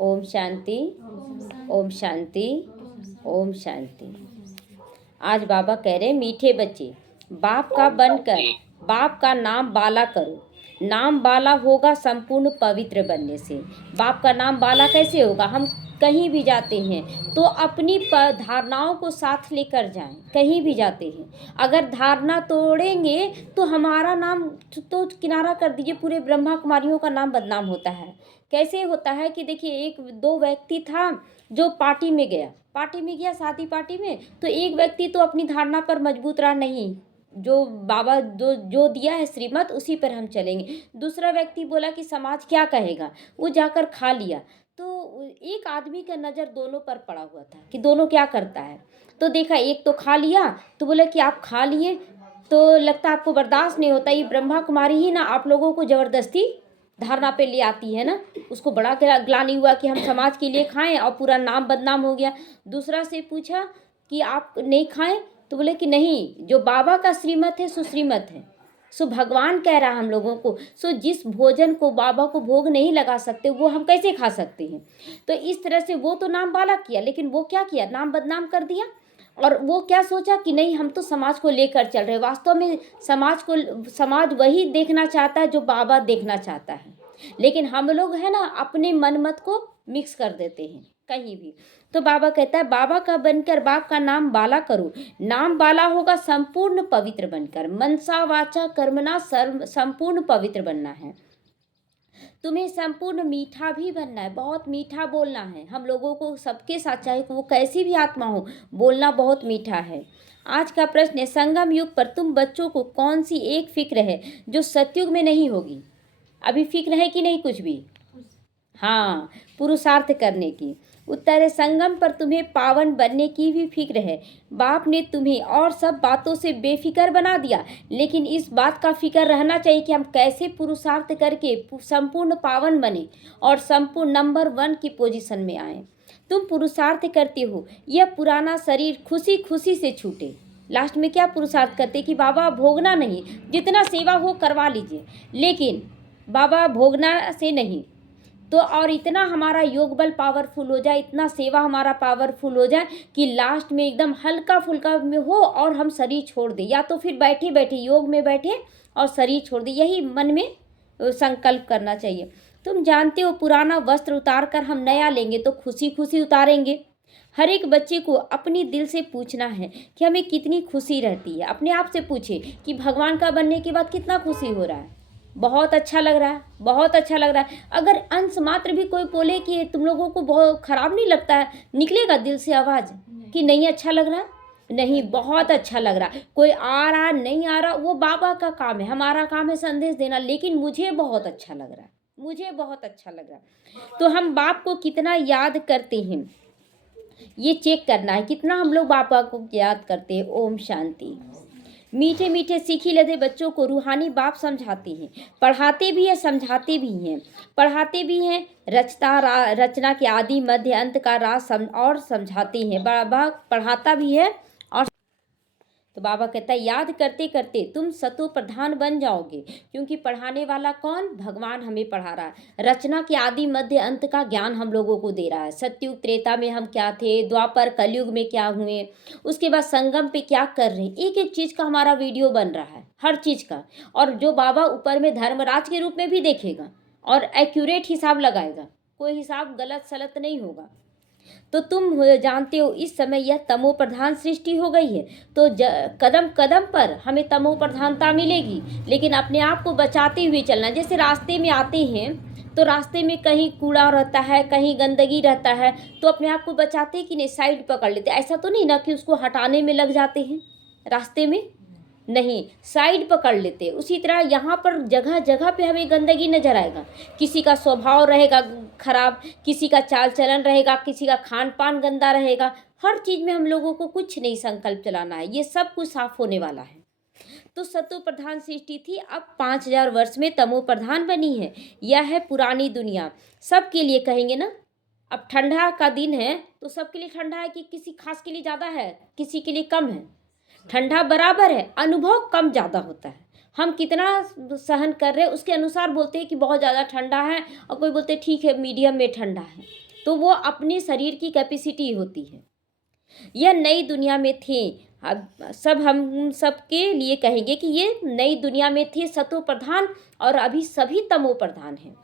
ओम शांति, ओम शांति, ओम शांति। आज बाबा कह रहे मीठे बच्चे, बाप का बनकर बाप का नाम बाला करो। नाम बाला होगा संपूर्ण पवित्र बनने से। बाप का नाम बाला कैसे होगा? हम कहीं भी जाते हैं तो अपनी धारणाओं को साथ लेकर जाएं। कहीं भी जाते हैं अगर धारणा तोड़ेंगे तो हमारा नाम तो किनारा कर दीजिए, पूरे ब्रह्मा कुमारियों का नाम बदनाम होता है। कैसे होता है कि देखिए, एक दो व्यक्ति था जो पार्टी में गया शादी पार्टी में, तो एक व्यक्ति तो अपनी धारणा पर मजबूत रहा, नहीं जो बाबा जो दिया है श्रीमत उसी पर हम चलेंगे। दूसरा व्यक्ति बोला कि समाज क्या कहेगा, वो जाकर खा लिया। तो एक आदमी का नज़र दोनों पर पड़ा हुआ था कि दोनों क्या करता है। तो देखा, एक तो खा लिया तो बोला कि आप खा लिए तो लगता है आपको बर्दाश्त नहीं होता, ये ब्रह्मा कुमारी ही ना आप लोगों को ज़बरदस्ती धारणा पे ले आती है ना। उसको बड़ा ग्लानि हुआ कि हम समाज के लिए खाएं और पूरा नाम बदनाम हो गया। दूसरा से पूछा कि आप नहीं खाएं, तो बोले कि नहीं, जो बाबा का श्रीमत है सो श्रीमत है, सो भगवान कह रहा हम लोगों को, सो जिस भोजन को बाबा को भोग नहीं लगा सकते वो हम कैसे खा सकते हैं। तो इस तरह से वो तो नाम बाला किया, लेकिन वो क्या किया, नाम बदनाम कर दिया। और वो क्या सोचा कि नहीं, हम तो समाज को लेकर चल रहे। वास्तव में समाज वही देखना चाहता है जो बाबा देखना चाहता है, लेकिन हम लोग है ना अपने मनमत को मिक्स कर देते हैं कहीं भी। तो बाबा कहता है बाबा का बनकर बाप का नाम बाला करो। नाम बाला होगा संपूर्ण पवित्र बनकर। मनसा वाचा कर्मणा संपूर्ण पवित्र बनना है। तुम्हें संपूर्ण मीठा भी बनना है, बहुत मीठा बोलना है। हम लोगों को सबके साथ, चाहे वो कैसी भी आत्मा हो, बोलना बहुत मीठा है। आज का प्रश्न है, संगम युग पर तुम बच्चों को कौन सी एक फिक्र है जो सतयुग में नहीं होगी? अभी फिक्र है कि नहीं कुछ भी? हाँ, पुरुषार्थ करने की। उत्तर है, संगम पर तुम्हें पावन बनने की भी फिक्र है। बाप ने तुम्हें और सब बातों से बेफिक्र बना दिया, लेकिन इस बात का फिक्र रहना चाहिए कि हम कैसे पुरुषार्थ करके संपूर्ण पावन बने और संपूर्ण नंबर 1 की पोजीशन में आए। तुम पुरुषार्थ करते हो यह पुराना शरीर खुशी खुशी से छूटे। लास्ट में क्या पुरुषार्थ करते कि बाबा भोगना नहीं, जितना सेवा हो करवा लीजिए, लेकिन बाबा भोगना से नहीं। तो और इतना हमारा योग बल पावरफुल हो जाए, इतना सेवा हमारा पावरफुल हो जाए कि लास्ट में एकदम हल्का फुल्का में हो और हम शरीर छोड़ दें, या तो फिर बैठे बैठे योग में बैठे और शरीर छोड़ दें। यही मन में संकल्प करना चाहिए। तुम जानते हो, पुराना वस्त्र उतार कर हम नया लेंगे तो खुशी खुशी उतारेंगे। हर एक बच्चे को अपनी दिल से पूछना है कि हमें कितनी खुशी रहती है। अपने आप से पूछे कि भगवान का बनने के बाद कितना खुशी हो रहा है। बहुत अच्छा लग रहा है, बहुत अच्छा लग रहा है। अगर अंश मात्र भी कोई बोले कि तुम लोगों को बहुत खराब नहीं लगता है, निकलेगा दिल से आवाज़ कि नहीं अच्छा लग रहा है? नहीं, बहुत अच्छा लग रहा है। कोई आ रहा नहीं आ रहा वो बाबा का काम है, हमारा काम है संदेश देना, लेकिन मुझे बहुत अच्छा लग रहा है, मुझे बहुत अच्छा लग रहा है। तो हम बाप को कितना याद करते हैं ये चेक करना है, कितना हम लोग बाबा को याद करते हैं। ओम शांति। मीठे मीठे सीखी लदे बच्चों को रूहानी बाप समझाते हैं, पढ़ाते भी हैं, समझाते भी हैं। पढ़ाते भी हैं, रचना के आदि मध्य अंत का राज और समझाते हैं। बाबा पढ़ाता भी है। और तो बाबा कहता है याद करते करते तुम सतो प्रधान बन जाओगे, क्योंकि पढ़ाने वाला कौन? भगवान हमें पढ़ा रहा है। रचना के आदि मध्य अंत का ज्ञान हम लोगों को दे रहा है। सतयुग त्रेता में हम क्या थे, द्वापर कलयुग में क्या हुए, उसके बाद संगम पे क्या कर रहे हैं, एक एक चीज़ का हमारा वीडियो बन रहा है, हर चीज़ का। और जो बाबा ऊपर में धर्मराज के रूप में भी देखेगा और एक्यूरेट हिसाब लगाएगा, कोई हिसाब गलत सलत नहीं होगा। तो तुम जानते हो इस समय यह तमो प्रधान सृष्टि हो गई है, तो कदम कदम पर हमें तमो प्रधानता मिलेगी, लेकिन अपने आप को बचाते हुए चलना। जैसे रास्ते में आते हैं तो रास्ते में कहीं कूड़ा रहता है, कहीं गंदगी रहता है, तो अपने आप को बचाते कि नहीं, साइड पकड़ लेते। ऐसा तो नहीं ना कि उसको हटाने में लग जाते हैं रास्ते में, नहीं, साइड पकड़ लेते। उसी तरह यहाँ पर जगह जगह पे हमें गंदगी नजर आएगा। किसी का स्वभाव रहेगा खराब, किसी का चाल चलन रहेगा, किसी का खान पान गंदा रहेगा। हर चीज़ में हम लोगों को कुछ नहीं संकल्प चलाना है, ये सब कुछ साफ होने वाला है। तो सतो प्रधान सृष्टि थी, अब 5000 वर्ष में तमो प्रधान बनी है। यह है पुरानी दुनिया, सबके लिए कहेंगे ना। अब ठंडा का दिन है तो सबके लिए ठंडा है कि किसी खास के लिए ज़्यादा है, किसी के लिए कम है? ठंडा बराबर है, अनुभव कम ज़्यादा होता है। हम कितना सहन कर रहे हैं उसके अनुसार बोलते हैं कि बहुत ज़्यादा ठंडा है, और कोई बोलते हैं ठीक है मीडियम में ठंडा है। तो वो अपने शरीर की कैपेसिटी होती है। यह नई दुनिया में थे। अब सब हम सबके लिए कहेंगे कि ये नई दुनिया में थे सतो प्रधान और अभी सभी तमो प्रधान हैं।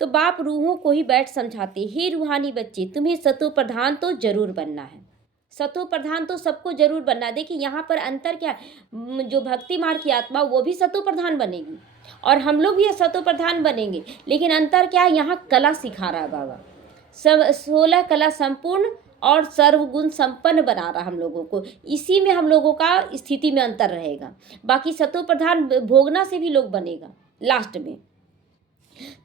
तो बाप रूहों को ही बैठ समझाते, हे रूहानी बच्चे, तुम्हें सतो प्रधान तो जरूर बनना है। सतो प्रधान तो सबको जरूर बनना है। देखिए यहाँ पर अंतर क्या है, जो भक्ति मार्ग की आत्मा वो भी सतो प्रधान बनेगी और हम लोग भी सतो प्रधान बनेंगे, लेकिन अंतर क्या है, यहाँ कला सिखा रहा है बाबा। सब 16 कला संपूर्ण और सर्वगुण संपन्न बना रहा हम लोगों को। इसी में हम लोगों का स्थिति में अंतर रहेगा। बाकी सतो प्रधान भोगना से भी लोग बनेगा लास्ट में।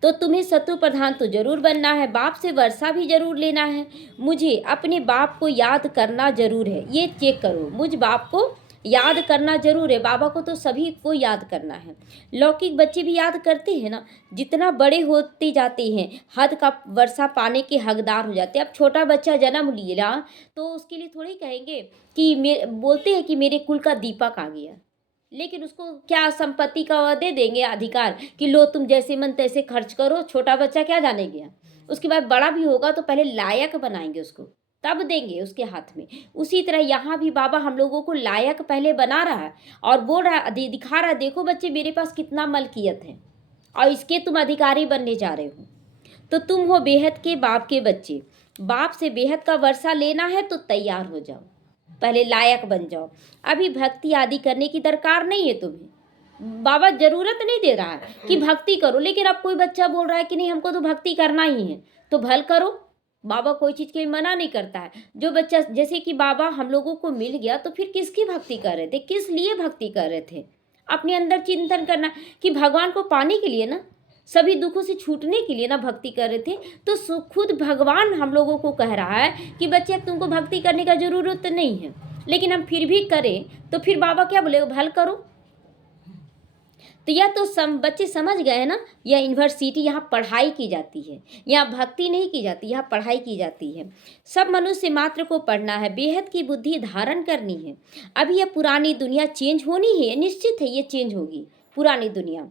तो तुम्हें सतो प्रधान तो जरूर बनना है, बाप से वर्षा भी जरूर लेना है। मुझे अपने बाप को याद करना जरूर है। ये चेक करो, मुझ बाप को याद करना जरूर है। बाबा को तो सभी को याद करना है। लौकिक बच्चे भी याद करते हैं ना, जितना बड़े होते जाते हैं हद का वर्षा पाने के हकदार हो जाते हैं। अब छोटा बच्चा जन्म लिया तो उसके लिए थोड़ी कहेंगे कि बोलते हैं कि मेरे कुल का दीपक आ गया, लेकिन उसको क्या संपत्ति का दे देंगे अधिकार कि लो तुम जैसे मन तैसे खर्च करो। छोटा बच्चा क्या जाने गया। उसके बाद बड़ा भी होगा तो पहले लायक बनाएंगे उसको, तब देंगे उसके हाथ में। उसी तरह यहाँ भी बाबा हम लोगों को लायक पहले बना रहा है और बोल रहा है, दिखा रहा है, देखो बच्चे मेरे पास कितना मलकियत है और इसके तुम अधिकारी बनने जा रहे हो। तो तुम हो बेहद के बाप के बच्चे। बाप से बेहद का वर्षा लेना है तो तैयार हो जाओ, पहले लायक बन जाओ। अभी भक्ति आदि करने की दरकार नहीं है तुम्हें। बाबा जरूरत नहीं दे रहा है कि भक्ति करो, लेकिन अब कोई बच्चा बोल रहा है कि नहीं हमको तो भक्ति करना ही है, तो भल करो। बाबा कोई चीज़ के लिए मना नहीं करता है। जो बच्चा जैसे कि बाबा हम लोगों को मिल गया तो फिर किसकी भक्ति कर रहे थे, किस लिए भक्ति कर रहे थे। अपने अंदर चिंतन करना कि भगवान को पाने के लिए ना, सभी दुखों से छूटने के लिए ना भक्ति कर रहे थे। तो खुद भगवान हम लोगों को कह रहा है कि बच्चे तुमको भक्ति करने का ज़रूरत नहीं है, लेकिन हम फिर भी करें तो फिर बाबा क्या बोले, भल करो। तो यह तो बच्चे समझ गए हैं ना, यह यूनिवर्सिटी, यहाँ पढ़ाई की जाती है, यहाँ भक्ति नहीं की जाती, यहाँ पढ़ाई की जाती है। सब मनुष्य मात्र को पढ़ना है, बेहद की बुद्धि धारण करनी है। अभी यह पुरानी दुनिया चेंज होनी है, निश्चित है ये चेंज होगी। पुरानी दुनिया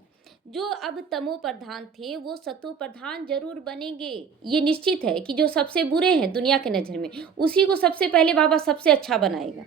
जो अब तमो प्रधान थे वो सतो प्रधान जरूर बनेंगे। ये निश्चित है कि जो सबसे बुरे हैं दुनिया के नज़र में, उसी को सबसे पहले बाबा सबसे अच्छा बनाएगा।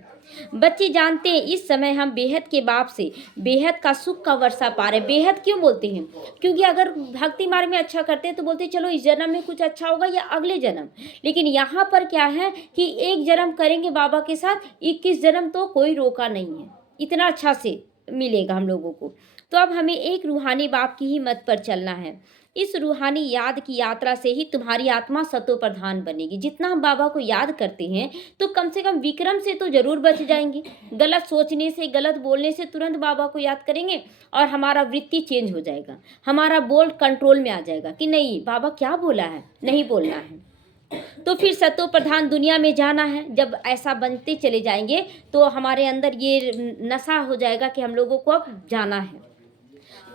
बच्चे जानते हैं इस समय हम बेहद के बाप से बेहद का सुख का वर्षा पा रहे। बेहद क्यों बोलते हैं, क्योंकि अगर भक्ति मार्ग में अच्छा करते हैं तो बोलते चलो इस जन्म में कुछ अच्छा होगा या अगले जन्म। लेकिन यहाँ पर क्या है कि एक जन्म करेंगे बाबा के साथ, 21 जन्म तो कोई रोका नहीं है, इतना अच्छा से मिलेगा हम लोगों को। तो अब हमें एक रूहानी बाप की ही मत पर चलना है। इस रूहानी याद की यात्रा से ही तुम्हारी आत्मा सतो प्रधान बनेगी। जितना हम बाबा को याद करते हैं तो कम से कम विक्रम से तो जरूर बच जाएंगे। गलत सोचने से, गलत बोलने से तुरंत बाबा को याद करेंगे और हमारा वृत्ति चेंज हो जाएगा, हमारा बोल कंट्रोल में आ जाएगा कि नहीं बाबा क्या बोला है, नहीं बोलना है। तो फिर सतो प्रधान दुनिया में जाना है। जब ऐसा बनते चले जाएंगे तो हमारे अंदर ये नशा हो जाएगा कि हम लोगों को अब जाना है।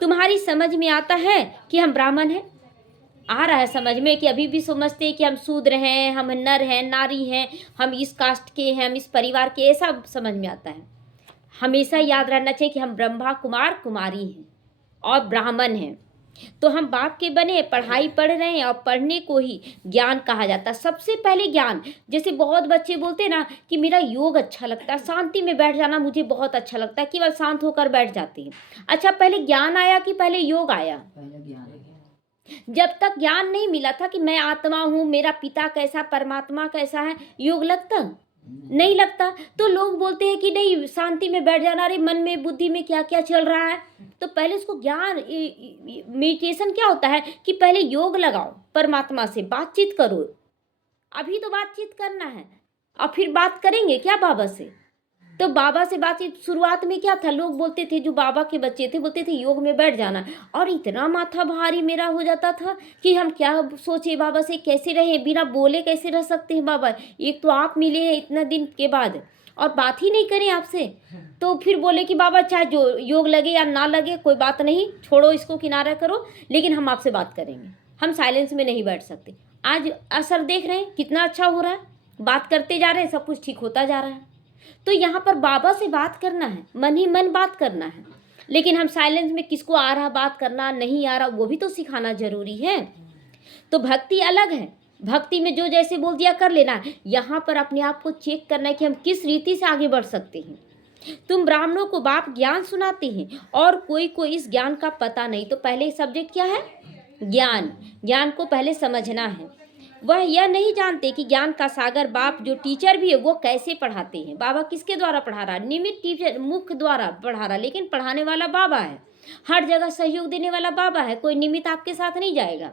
तुम्हारी समझ में आता है कि हम ब्राह्मण हैं, आ रहा है समझ में कि अभी भी समझते हैं कि हम शूद्र हैं, हम नर हैं, नारी हैं, हम इस कास्ट के हैं, हम इस परिवार के, ऐसा समझ में आता है। हमेशा याद रहना चाहिए कि हम ब्रह्मा कुमार कुमारी हैं और ब्राह्मण हैं। तो हम बाप के बने, पढ़ाई पढ़ रहे हैं और पढ़ने को ही ज्ञान कहा जाता है। सबसे पहले ज्ञान, जैसे बहुत बच्चे बोलते हैं ना कि मेरा योग अच्छा लगता है, शांति में बैठ जाना मुझे बहुत अच्छा लगता है, केवल शांत होकर बैठ जाते हैं। अच्छा पहले ज्ञान आया कि पहले योग आया? पहले ज्ञान है। जब तक ज्ञान नहीं मिला था कि मैं आत्मा हूँ, मेरा पिता कैसा, परमात्मा कैसा है, योग लगता नहीं लगता। तो लोग बोलते हैं कि नहीं शांति में बैठ जाना, अरे मन में बुद्धि में क्या क्या चल रहा है। तो पहले उसको ज्ञान, मेडिटेशन क्या होता है कि पहले योग लगाओ, परमात्मा से बातचीत करो। अभी तो बातचीत करना है और फिर बात करेंगे क्या बाबा से। तो बाबा से बातचीत शुरुआत में क्या था, लोग बोलते थे, जो बाबा के बच्चे थे बोलते थे योग में बैठ जाना, और इतना माथा भारी मेरा हो जाता था कि हम क्या सोचे बाबा से, कैसे रहे, बिना बोले कैसे रह सकते हैं बाबा। एक तो आप मिले हैं इतना दिन के बाद और बात ही नहीं करें आपसे, तो फिर बोले कि बाबा चाहे जो योग लगे या ना लगे कोई बात नहीं, छोड़ो इसको, किनारा करो, लेकिन हम आपसे बात करेंगे, हम साइलेंस में नहीं बैठ सकते। आज असर देख रहे हैं कितना अच्छा हो रहा है, बात करते जा रहे हैं, सब कुछ ठीक होता जा रहा है। तो यहाँ पर बाबा से बात करना है, मन ही मन बात करना है, लेकिन हम साइलेंस में किसको आ रहा बात करना, नहीं आ रहा वो भी तो सिखाना जरूरी है। तो भक्ति अलग है भक्ति में जो जैसे बोल दिया कर लेना है। यहाँ पर अपने आप को चेक करना है कि हम किस रीति से आगे बढ़ सकते हैं। तुम ब्राह्मणों को बाप ज्ञान सुनाते हैं और कोई को इस ज्ञान का पता नहीं, तो पहले सब्जेक्ट क्या है? ज्ञान। ज्ञान को पहले समझना है। वह यह नहीं जानते कि ज्ञान का सागर बाप जो टीचर भी है वो कैसे पढ़ाते हैं। बाबा किसके द्वारा पढ़ा रहा? निमित्त टीचर, मुख्य द्वारा पढ़ा रहा, लेकिन पढ़ाने वाला बाबा है। हर जगह सहयोग देने वाला बाबा है, कोई निमित्त आपके साथ नहीं जाएगा।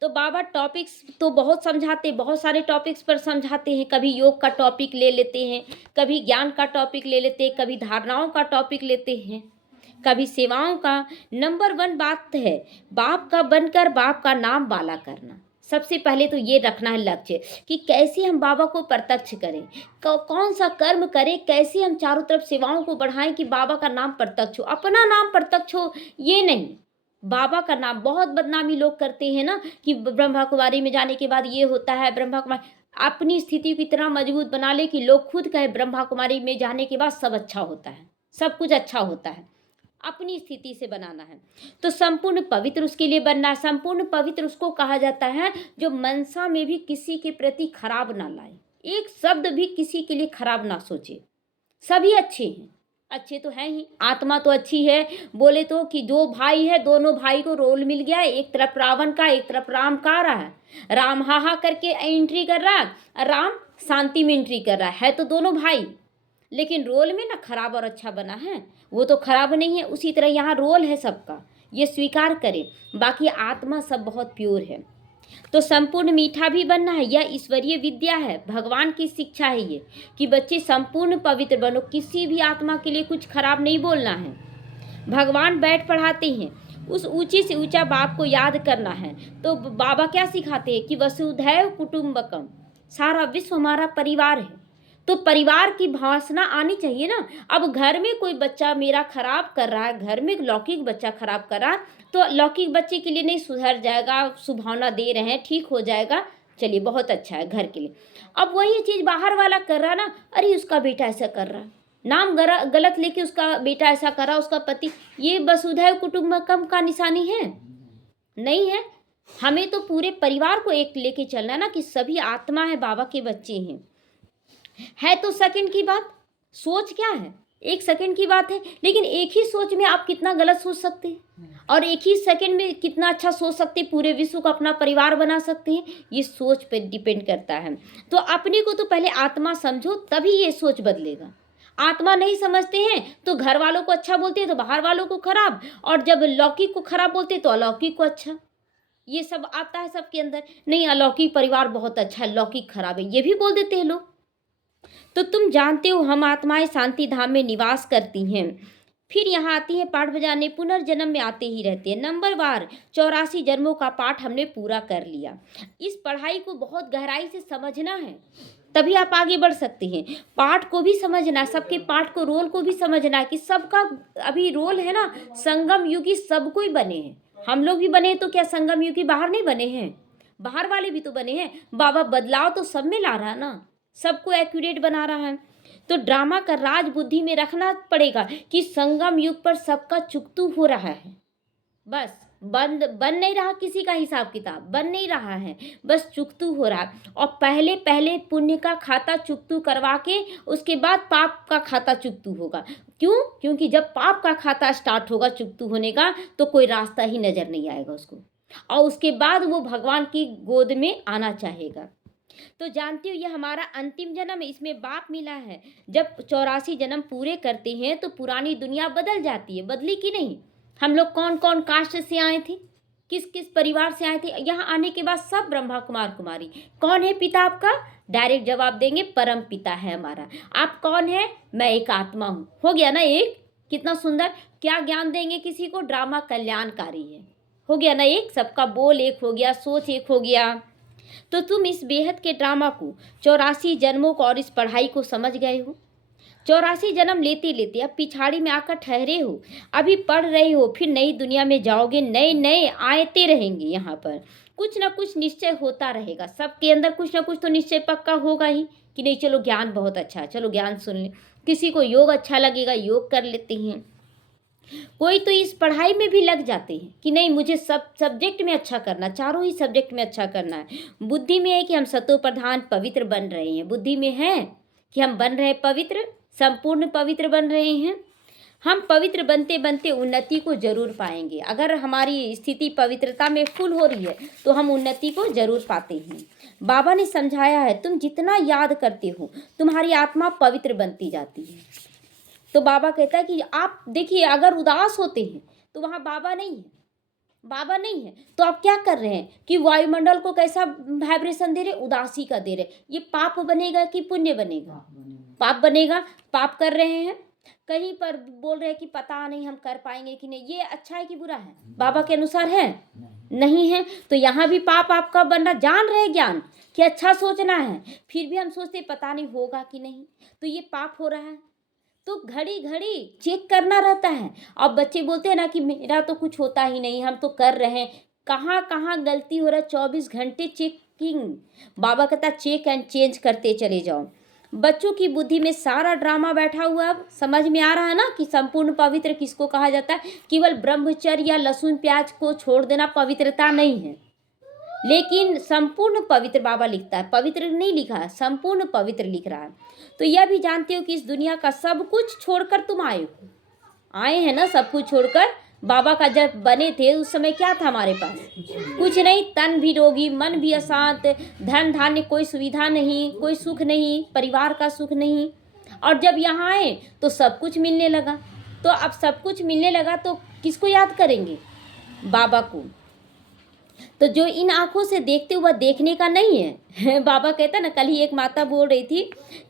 तो बाबा टॉपिक्स तो बहुत समझाते, बहुत सारे टॉपिक्स पर समझाते हैं। कभी योग का टॉपिक ले लेते हैं, कभी ज्ञान का टॉपिक ले लेते हैं, कभी धारणाओं का टॉपिक लेते हैं, कभी सेवाओं का। नंबर 1 बात है बाप का बनकर बाप का नाम बाला करना। सबसे पहले तो ये रखना है लक्ष्य कि कैसे हम बाबा को प्रत्यक्ष करें, कौन सा कर्म करें, कैसे हम चारों तरफ सेवाओं को बढ़ाएं कि बाबा का नाम प्रत्यक्ष हो, अपना नाम प्रत्यक्ष हो। ये नहीं, बाबा का नाम। बहुत बदनामी लोग करते हैं ना कि ब्रह्मा कुमारी में जाने के बाद ये होता है, ब्रह्मा कुमारी। अपनी स्थिति को इतना मजबूत बना ले कि लोग खुद कहे ब्रह्मा कुमारी में जाने के बाद सब अच्छा होता है, सब कुछ अच्छा होता है। अपनी स्थिति से बनाना है। तो संपूर्ण पवित्र उसके लिए बनना है। संपूर्ण पवित्र उसको कहा जाता है जो मनसा में भी किसी के प्रति खराब ना लाए, एक शब्द भी किसी के लिए खराब ना सोचे। सभी अच्छे हैं, अच्छे तो हैं ही, आत्मा तो अच्छी है। बोले तो कि जो भाई है, दोनों भाई को रोल मिल गया है, एक तरफ रावण का, एक तरफ राम का रहा है। राम हा करके एंट्री कर रहा है, राम शांति में एंट्री कर रहा है तो दोनों भाई, लेकिन रोल में ना खराब और अच्छा बना है, वो तो खराब नहीं है। उसी तरह यहाँ रोल है सबका, ये स्वीकार करें। बाकी आत्मा सब बहुत प्योर है। तो संपूर्ण मीठा भी बनना है। यह ईश्वरीय विद्या है, भगवान की शिक्षा है ये कि बच्चे संपूर्ण पवित्र बनो। किसी भी आत्मा के लिए कुछ खराब नहीं बोलना है। भगवान बैठ पढ़ाते हैं, उस ऊंचे से ऊंचा बाप को याद करना है। तो बाबा क्या सिखाते हैं कि वसुधैव कुटुंबकम, सारा विश्व हमारा परिवार है। तो परिवार की भावना आनी चाहिए ना। अब घर में कोई बच्चा मेरा खराब कर रहा है, घर में लौकिक बच्चा खराब कर रहा है, तो लौकिक बच्चे के लिए नहीं सुधर जाएगा, सुभावना दे रहे हैं, ठीक हो जाएगा, चलिए बहुत अच्छा है घर के लिए। अब वही चीज़ बाहर वाला कर रहा ना, अरे उसका बेटा ऐसा कर रहा, नाम गलत लेके उसका बेटा ऐसा कर रहा, उसका पति, ये वसुधैव कुटुंबकम का निशानी है? नहीं है। हमें तो पूरे परिवार को एक लेके चलना ना कि सभी आत्मा है, बाबा के बच्चे हैं। है तो सेकंड की बात, सोच क्या है, एक सेकंड की बात है, लेकिन एक ही सोच में आप कितना गलत सोच सकते हैं और एक ही सेकंड में कितना अच्छा सोच सकते हैं, पूरे विश्व को अपना परिवार बना सकते हैं। ये सोच पे डिपेंड करता है। तो अपने को तो पहले आत्मा समझो, तभी ये सोच बदलेगा। आत्मा नहीं समझते हैं तो घर वालों को अच्छा बोलते हैं तो बाहर वालों को खराब, और जब लौकिक को खराब बोलते हैं तो अलौकिक को अच्छा। ये सब आता है सबके अंदर। नहीं, अलौकिक परिवार बहुत अच्छा है, लौकिक खराब है, ये भी बोल देते हैं लोग। तो तुम जानते हो हम आत्माएं शांति धाम में निवास करती हैं, फिर यहाँ आती हैं पाठ बजाने, पुनर्जन्म में आते ही रहते हैं। नंबर बार 84 जन्मों का पाठ हमने पूरा कर लिया। इस पढ़ाई को बहुत गहराई से समझना है, तभी आप आगे बढ़ सकते हैं। पाठ को भी समझना, सबके पाठ को, रोल को भी समझना कि सबका अभी रोल है ना। संगम युगी सब कोई बने हैं, हम लोग भी बने, तो क्या संगम युगी बाहर नहीं बने हैं? बाहर वाले भी तो बने हैं। बाबा बदलाव तो सब में ला रहा है ना, सबको एक्यूरेट बना रहा है। तो ड्रामा का राज बुद्धि में रखना पड़ेगा कि संगम युग पर सबका चुकतू हो रहा है। बस बन नहीं रहा, किसी का हिसाब किताब बन नहीं रहा है, बस चुकतू हो रहा है। और पहले पहले पुण्य का खाता चुकतू करवा के उसके बाद पाप का खाता चुकतू होगा। क्यों? क्योंकि जब पाप का खाता स्टार्ट होगा चुकतू होने का, तो कोई रास्ता ही नजर नहीं आएगा उसको, और उसके बाद वो भगवान की गोद में आना चाहेगा। तो जानते हो ये हमारा अंतिम जन्म है, इसमें बाप मिला है। जब 84 जन्म पूरे करते हैं तो पुरानी दुनिया बदल जाती है। बदली कि नहीं? हम लोग कौन कौन कास्ट से आए थे, किस किस परिवार से आए थे, यहाँ आने के बाद सब ब्रह्मा कुमार कुमारी। कौन है पिता आपका? डायरेक्ट जवाब देंगे, परम पिता है हमारा। आप कौन है? मैं एक आत्मा हूँ। हो गया ना एक, कितना सुंदर। क्या ज्ञान देंगे किसी को? ड्रामा कल्याणकारी है। हो गया ना एक, सबका बोल एक हो गया, सोच एक हो गया। तो तुम इस बेहद के ड्रामा को, 84 जन्मों को और इस पढ़ाई को समझ गए हो। 84 जन्म लेते लेते अब पिछाड़ी में आकर ठहरे हो, अभी पढ़ रहे हो, फिर नई दुनिया में जाओगे, नए नए आते रहेंगे। यहाँ पर कुछ ना कुछ निश्चय होता रहेगा, सबके अंदर कुछ ना कुछ तो निश्चय पक्का होगा ही कि नहीं चलो ज्ञान बहुत अच्छा है, चलो ज्ञान सुन लें। किसी को योग अच्छा लगेगा, योग कर लेते हैं। कोई तो इस पढ़ाई में भी लग जाते हैं कि नहीं मुझे सब सब्जेक्ट में अच्छा करना, चारों ही सब्जेक्ट में अच्छा करना है। बुद्धि में है कि हम सतो प्रधान पवित्र बन रहे हैं, बुद्धि में है कि हम बन रहे हैं पवित्र, संपूर्ण पवित्र बन रहे हैं। हम पवित्र बनते बनते उन्नति को जरूर पाएंगे। अगर हमारी स्थिति पवित्रता में फुल हो रही है तो हम उन्नति को जरूर पाते हैं। बाबा ने समझाया है तुम जितना याद करते हो तुम्हारी आत्मा पवित्र बनती जाती है। तो बाबा कहता है कि आप देखिए अगर उदास होते हैं तो वहाँ बाबा नहीं है, बाबा नहीं है तो आप क्या कर रहे हैं कि वायुमंडल को कैसा वाइब्रेशन दे रहे, उदासी का दे रहे। ये पाप बनेगा कि पुण्य बनेगा? पाप बनेगा। पाप कर रहे हैं, कहीं पर बोल रहे हैं कि पता नहीं हम कर पाएंगे कि नहीं, ये अच्छा है कि बुरा है? बाबा के अनुसार है, नहीं है। तो यहाँ भी पाप आपका बन रहा, जान रहे ज्ञान कि अच्छा सोचना है, फिर भी हम सोचते पता नहीं होगा कि नहीं, तो ये पाप हो रहा है। तो घड़ी घड़ी चेक करना रहता है। अब बच्चे बोलते हैं ना कि मेरा तो कुछ होता ही नहीं, हम तो कर रहे हैं, कहाँ कहाँ गलती हो रहा है, 24 घंटे चेकिंग। बाबा कहता चेक एंड चेंज करते चले जाओ। बच्चों की बुद्धि में सारा ड्रामा बैठा हुआ, अब समझ में आ रहा है ना कि संपूर्ण पवित्र किसको कहा जाता है। केवल ब्रह्मचर्य या लहसुन प्याज को छोड़ देना पवित्रता नहीं है, लेकिन संपूर्ण पवित्र बाबा लिखता है, पवित्र नहीं लिखा है, संपूर्ण पवित्र लिख रहा है। तो यह भी जानते हो कि इस दुनिया का सब कुछ छोड़कर तुम आए हैं ना, सब कुछ छोड़कर। बाबा का जब बने थे उस समय क्या था हमारे पास? कुछ नहीं, तन भी रोगी, मन भी अशांत, धन धान्य कोई सुविधा नहीं, कोई सुख नहीं, परिवार का सुख नहीं। और जब यहाँ आए तो सब कुछ मिलने लगा। तो अब सब कुछ मिलने लगा तो किसको याद करेंगे? बाबा को। तो जो इन आंखों से देखते हुए देखने का नहीं है। बाबा कहता ना, कल ही एक माता बोल रही थी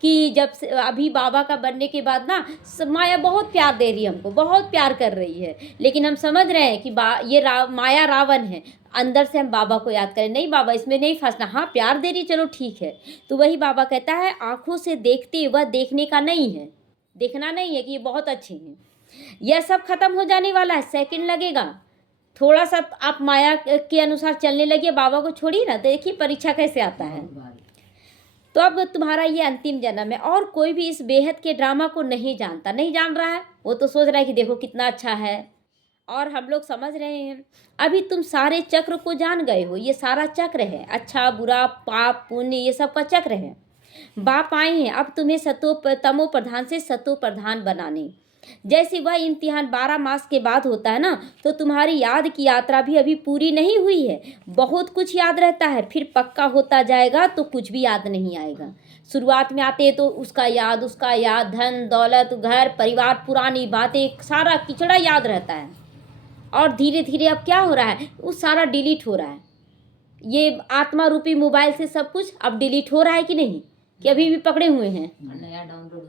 कि जब से अभी बाबा का बनने के बाद ना माया बहुत प्यार दे रही है हमको, बहुत प्यार कर रही है, लेकिन हम समझ रहे हैं कि ये माया रावण है। अंदर से हम बाबा को याद करें, नहीं बाबा इसमें नहीं फंसना, हाँ प्यार दे रही चलो ठीक है। तो वही बाबा कहता है आंखों से देखते हुए देखने का नहीं है, देखना नहीं है कि ये बहुत अच्छे हैं। यह सब खत्म हो जाने वाला है, सेकंड लगेगा। थोड़ा सा आप माया के अनुसार चलने लगे, बाबा को छोड़िए ना, देखिए परीक्षा कैसे आता है। तो अब तुम्हारा ये अंतिम जन्म है। और कोई भी इस बेहद के ड्रामा को नहीं जानता, नहीं जान रहा है, वो तो सोच रहा है कि देखो कितना अच्छा है। और हम लोग समझ रहे हैं, अभी तुम सारे चक्र को जान गए हो, ये सारा चक्र है, अच्छा बुरा पाप पुण्य ये सब का चक्र है। बाप आए हैं अब तुम्हें तमो प्रधान से सतो प्रधान बनाने। जैसे वह इम्तिहान 12 मास के बाद होता है ना, तो तुम्हारी याद की यात्रा भी अभी पूरी नहीं हुई है। बहुत कुछ याद रहता है, फिर पक्का होता जाएगा तो कुछ भी याद नहीं आएगा। शुरुआत में आते तो उसका याद, धन दौलत घर परिवार पुरानी बातें सारा किचड़ा याद रहता है। और धीरे धीरे अब क्या हो रहा है, वो सारा डिलीट हो रहा है। ये आत्मा रूपी मोबाइल से सब कुछ अब डिलीट हो रहा है कि नहीं, कि अभी भी पकड़े हुए हैं? नया डाउनलोड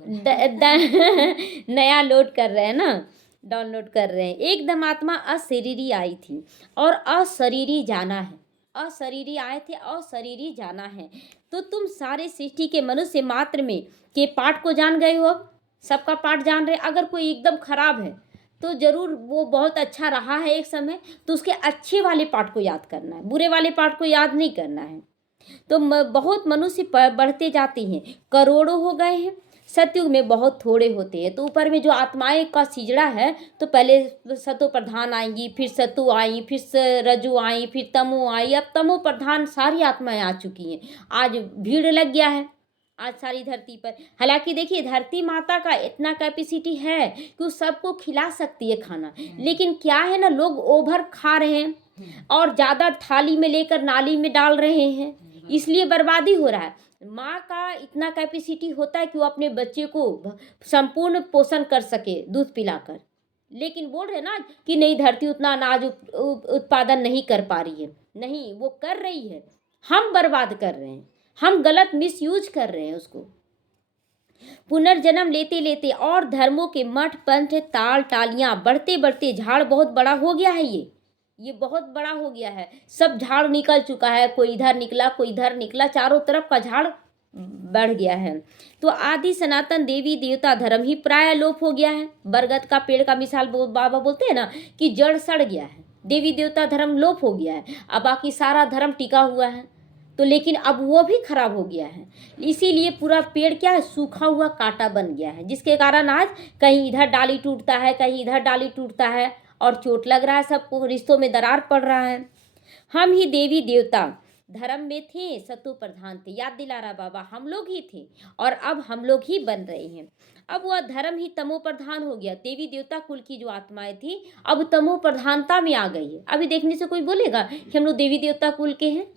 नया लोड कर रहे हैं ना, डाउनलोड कर रहे हैं। एकदम आत्मा अशरीरी आई थी और अशरीरी जाना है, अशरीरी आए थे अशरीरी जाना है। तो तुम सारे सृष्टि के मनुष्य मात्र में के पाठ को जान गए हो, अब सबका पाठ जान रहे। अगर कोई एकदम खराब है तो जरूर वो बहुत अच्छा रहा है एक समय, तो उसके अच्छे वाले पाठ को याद करना है, बुरे वाले पाठ को याद नहीं करना है। तो बहुत मनुष्य बढ़ते जाते हैं, करोड़ों हो गए हैं। सतयुग में बहुत थोड़े होते हैं। तो ऊपर में जो आत्माएं का सिजड़ा है, तो पहले सतो प्रधान आएंगी, फिर सतु आई, फिर रजु आई, फिर तमो आई, अब तमो प्रधान सारी आत्माएं आ चुकी हैं। आज भीड़ लग गया है आज सारी धरती पर। हालांकि देखिए धरती माता का इतना कैपेसिटी है कि वो सबको खिला सकती है खाना, लेकिन क्या है ना, लोग ओवर खा रहे हैं और ज़्यादा थाली में लेकर नाली में डाल रहे हैं, इसलिए बर्बादी हो रहा है। माँ का इतना कैपेसिटी होता है कि वो अपने बच्चे को संपूर्ण पोषण कर सके दूध पिलाकर, लेकिन बोल रहे ना कि नहीं धरती उतना अनाज उत्पादन नहीं कर पा रही है। नहीं, वो कर रही है, हम बर्बाद कर रहे हैं, हम गलत मिसयूज कर रहे हैं उसको। पुनर्जन्म लेते लेते और धर्मों के मठ पंथ ताल टालियां बढ़ते बढ़ते झाड़ बहुत बड़ा हो गया है। ये बहुत बड़ा हो गया है, सब झाड़ निकल चुका है, कोई इधर निकला कोई इधर निकला, चारों तरफ का झाड़ बढ़ गया है। तो आदि सनातन देवी देवता धर्म ही प्राय लोप हो गया है। बरगद का पेड़ का मिसाल बाबा बोलते हैं ना कि जड़ सड़ गया है, देवी देवता धर्म लोप हो गया है, अब बाकी सारा धर्म टिका हुआ है। तो लेकिन अब वो भी खराब हो गया है, इसीलिए पूरा पेड़ क्या है, सूखा हुआ कांटा बन गया है, जिसके कारण आज कहीं इधर डाली टूटता है, कहीं इधर डाली टूटता है और चोट लग रहा है, सबको रिश्तों में दरार पड़ रहा है। हम ही देवी देवता धर्म में थे, सतो प्रधान थे, याद दिला रहा बाबा, हम लोग ही थे और अब हम लोग ही बन रहे हैं। अब वह धर्म ही तमो प्रधान हो गया, देवी देवता कुल की जो आत्माएं थी अब तमो प्रधानता में आ गई है। अभी देखने से कोई बोलेगा कि हम लोग देवी देवता कुल के हैं?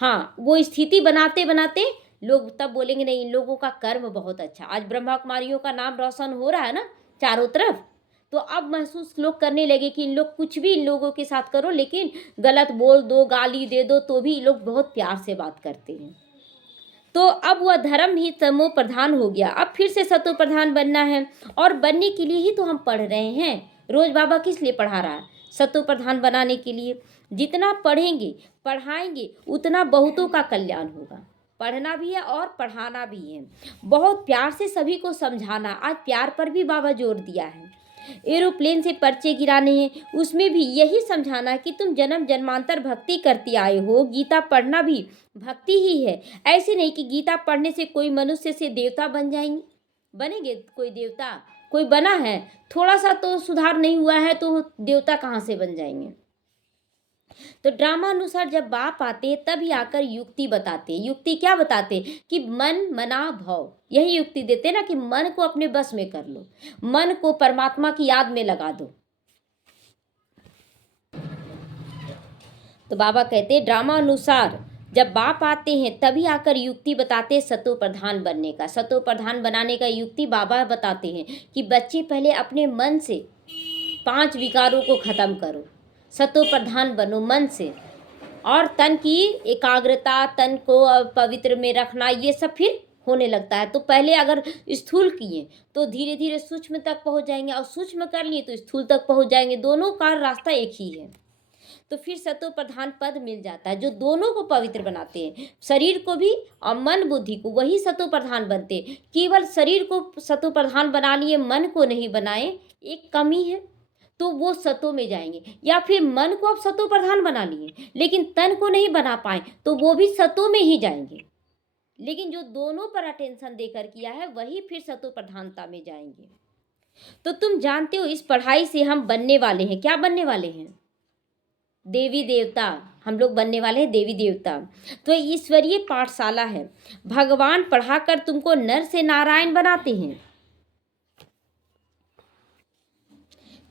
हाँ, वो स्थिति बनाते बनाते लोग तब बोलेंगे नहीं, इन लोगों का कर्म बहुत अच्छा, आज ब्रह्मा कुमारियों का नाम रोशन हो रहा है ना चारों तरफ, तो अब महसूस लोग करने लगे कि इन लोग कुछ भी इन लोगों के साथ करो, लेकिन गलत बोल दो, गाली दे दो, तो भी लोग बहुत प्यार से बात करते हैं। तो अब वह धर्म ही तमो प्रधान हो गया, अब फिर से सतो प्रधान बनना है, और बनने के लिए ही तो हम पढ़ रहे हैं। रोज बाबा किस लिए पढ़ा रहा है? सतो प्रधान बनाने के लिए। जितना पढ़ेंगे पढ़ाएंगे उतना बहुतों का कल्याण होगा। पढ़ना भी है और पढ़ाना भी है, बहुत प्यार से सभी को समझाना। आज प्यार पर भी बाबा जोर दिया है। एरोप्लेन से पर्चे गिराने हैं, उसमें भी यही समझाना कि तुम जन्म जन्मांतर भक्ति करती आए हो, गीता पढ़ना भी भक्ति ही है। ऐसे नहीं कि गीता पढ़ने से कोई मनुष्य से देवता बन जाएंगे, बनेंगे कोई देवता? कोई बना है? थोड़ा सा तो सुधार नहीं हुआ है तो देवता कहाँ से बन जाएंगे? तो ड्रामा अनुसार जब बाप आते तभी आकर युक्ति बताते। युक्ति क्या बताते? कि मन मना भव, यही युक्ति देते ना कि मन को अपने बस में कर लो, मन को परमात्मा की याद में लगा दो। तो बाबा कहते ड्रामा अनुसार जब बाप आते हैं तभी आकर युक्ति बताते सतो प्रधान बनने का। सतो प्रधान बनाने का युक्ति बाबा बताते हैं कि बच्चे पहले अपने मन से 5 विकारों को खत्म करो, सतो प्रधान बनो मन से, और तन की एकाग्रता, तन को पवित्र में रखना, ये सब फिर होने लगता है। तो पहले अगर स्थूल किए तो धीरे धीरे सूक्ष्म तक पहुंच जाएंगे, और सूक्ष्म कर लिए तो स्थूल तक पहुंच जाएंगे। दोनों का रास्ता एक ही है। तो फिर सतो प्रधान पद मिल जाता है जो दोनों को पवित्र बनाते हैं, शरीर को भी और मन बुद्धि को, वही सतो प्रधान बनते। केवल शरीर को सतो प्रधान बना लिए, मन को नहीं बनाए, एक कमी है, तो वो सतो में जाएंगे। या फिर मन को आप सतो प्रधान बना लिए लेकिन तन को नहीं बना पाए तो वो भी सतो में ही जाएंगे। लेकिन जो दोनों पर अटेंशन देकर किया है वही फिर सतो प्रधानता में जाएंगे। तो तुम जानते हो इस पढ़ाई से हम बनने वाले हैं, क्या बनने वाले हैं? देवी देवता। हम लोग बनने वाले हैं देवी देवता। तो ईश्वरीय पाठशाला है, भगवान पढ़ाकर तुमको नर से नारायण बनाते हैं।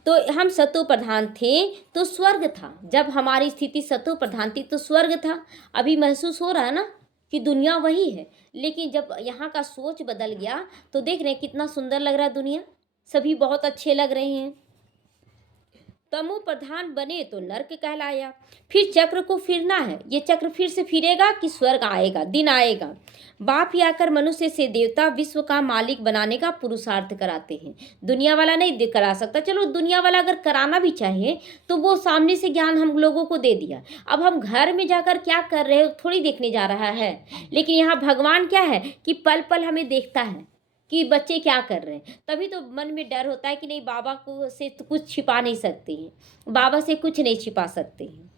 तो हम सतो प्रधान थे तो स्वर्ग था, जब हमारी स्थिति सतो प्रधान थी तो स्वर्ग था। अभी महसूस हो रहा है ना कि दुनिया वही है, लेकिन जब यहाँ का सोच बदल गया तो देख रहे हैं कितना सुंदर लग रहा है दुनिया, सभी बहुत अच्छे लग रहे हैं। तमो प्रधान बने तो नर्क कहलाया। फिर चक्र को फिरना है, ये चक्र फिर से फिरेगा कि स्वर्ग आएगा, दिन आएगा। बाप ही आकर मनुष्य से देवता विश्व का मालिक बनाने का पुरुषार्थ कराते हैं। दुनिया वाला नहीं करा सकता, चलो दुनिया वाला अगर कराना भी चाहे तो वो सामने से ज्ञान हम लोगों को दे दिया, अब हम घर में जाकर क्या कर रहे हो थोड़ी देखने जा रहा है। लेकिन यहाँ भगवान क्या है कि पल पल हमें देखता है कि बच्चे क्या कर रहे हैं, तभी तो मन में डर होता है कि नहीं बाबा को से तो कुछ छिपा नहीं सकते हैं, बाबा से कुछ नहीं छिपा सकते हैं।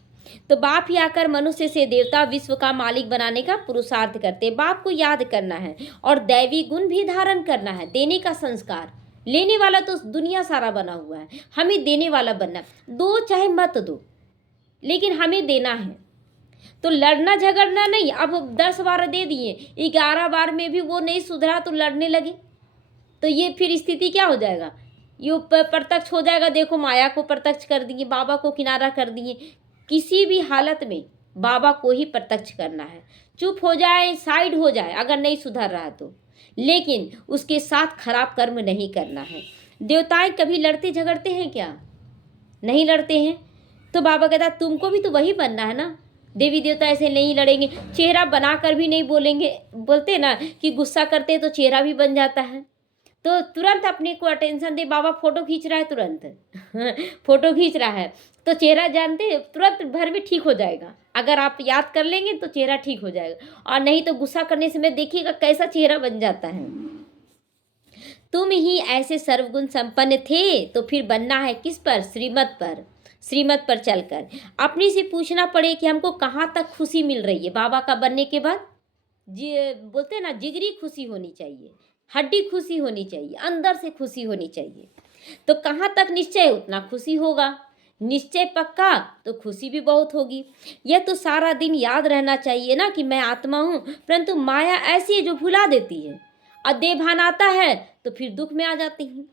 तो बाप ही आकर मनुष्य से देवता विश्व का मालिक बनाने का पुरुषार्थ करते हैं। बाप को याद करना है और दैवी गुण भी धारण करना है, देने का संस्कार। लेने वाला तो दुनिया सारा बना हुआ है, हमें देने वाला बनना। दो चाहे मत दो लेकिन हमें देना है। तो लड़ना झगड़ना नहीं, अब 10 बार दे दिए, 11 बार में भी वो नहीं सुधरा तो लड़ने लगे, तो ये फिर स्थिति क्या हो जाएगा? ये प्रत्यक्ष हो जाएगा। देखो माया को प्रत्यक्ष कर दिए, बाबा को किनारा कर दिए। किसी भी हालत में बाबा को ही प्रत्यक्ष करना है। चुप हो जाए, साइड हो जाए अगर नहीं सुधर रहा तो, लेकिन उसके साथ खराब कर्म नहीं करना है। देवताएं कभी लड़ते झगड़ते हैं क्या? नहीं लड़ते हैं। तो बाबा कहता तुमको भी तो वही बनना है ना। देवी देवता ऐसे नहीं लड़ेंगे, चेहरा बनाकर भी नहीं बोलेंगे। बोलते ना कि गुस्सा करते तो चेहरा भी बन जाता है, तो तुरंत अपने को अटेंशन दे। बाबा फोटो खींच रहा है, तुरंत फोटो खींच रहा है तो चेहरा जानते तुरंत भर में ठीक हो जाएगा। अगर आप याद कर लेंगे तो चेहरा ठीक हो जाएगा, और नहीं तो गुस्सा करने से मैं देखिएगा कैसा चेहरा बन जाता है। तुम ही ऐसे सर्वगुण संपन्न थे तो फिर बनना है किस पर? श्रीमत पर। श्रीमत पर चलकर अपने से पूछना पड़े कि हमको कहाँ तक खुशी मिल रही है बाबा का बनने के बाद। बोलते हैं ना, जिगरी खुशी होनी चाहिए, हड्डी खुशी होनी चाहिए, अंदर से खुशी होनी चाहिए। तो कहाँ तक निश्चय उतना खुशी होगा, निश्चय पक्का तो खुशी भी बहुत होगी। यह तो सारा दिन याद रहना चाहिए ना कि मैं आत्मा हूँ, परंतु माया ऐसी है जो भुला देती है। और देह भान आता है तो फिर दुख में आ जाती हूँ।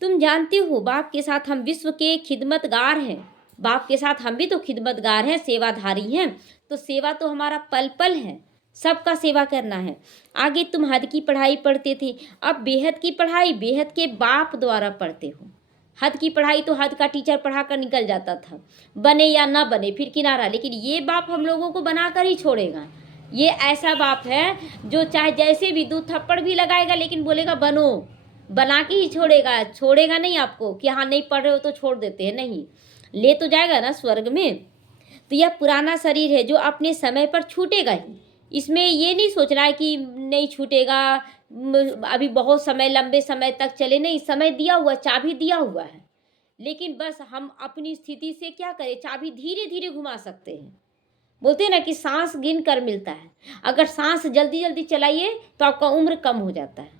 तुम जानती हो बाप के साथ हम विश्व के खिदमतगार हैं, बाप के साथ हम भी तो खिदमतगार हैं, सेवाधारी हैं। तो सेवा तो हमारा पल पल है, सबका सेवा करना है। आगे तुम हद की पढ़ाई पढ़ते थे, अब बेहद की पढ़ाई बेहद के बाप द्वारा पढ़ते हो। हद की पढ़ाई तो हद का टीचर पढ़ा कर निकल जाता था, बने या ना बने फिर किनारा। लेकिन ये बाप हम लोगों को बना कर ही छोड़ेगा। ये ऐसा बाप है जो चाहे जैसे भी 2 थप्पड़ भी लगाएगा लेकिन बोलेगा बनो, बना के ही छोड़ेगा। छोड़ेगा नहीं आपको कि हाँ नहीं पढ़ रहे हो तो छोड़ देते हैं, नहीं, ले तो जाएगा ना स्वर्ग में। तो यह पुराना शरीर है जो अपने समय पर छूटेगा ही। इसमें ये नहीं सोचना है कि नहीं छूटेगा, अभी बहुत समय, लंबे समय तक चले, नहीं, समय दिया हुआ, चाबी दिया हुआ है। लेकिन बस हम अपनी स्थिति से क्या करें, चाबी धीरे धीरे घुमा सकते हैं। बोलते हैं ना कि सांस गिन कर मिलता है। अगर सांस जल्दी जल्दी चलाइए तो आपका उम्र कम हो जाता है,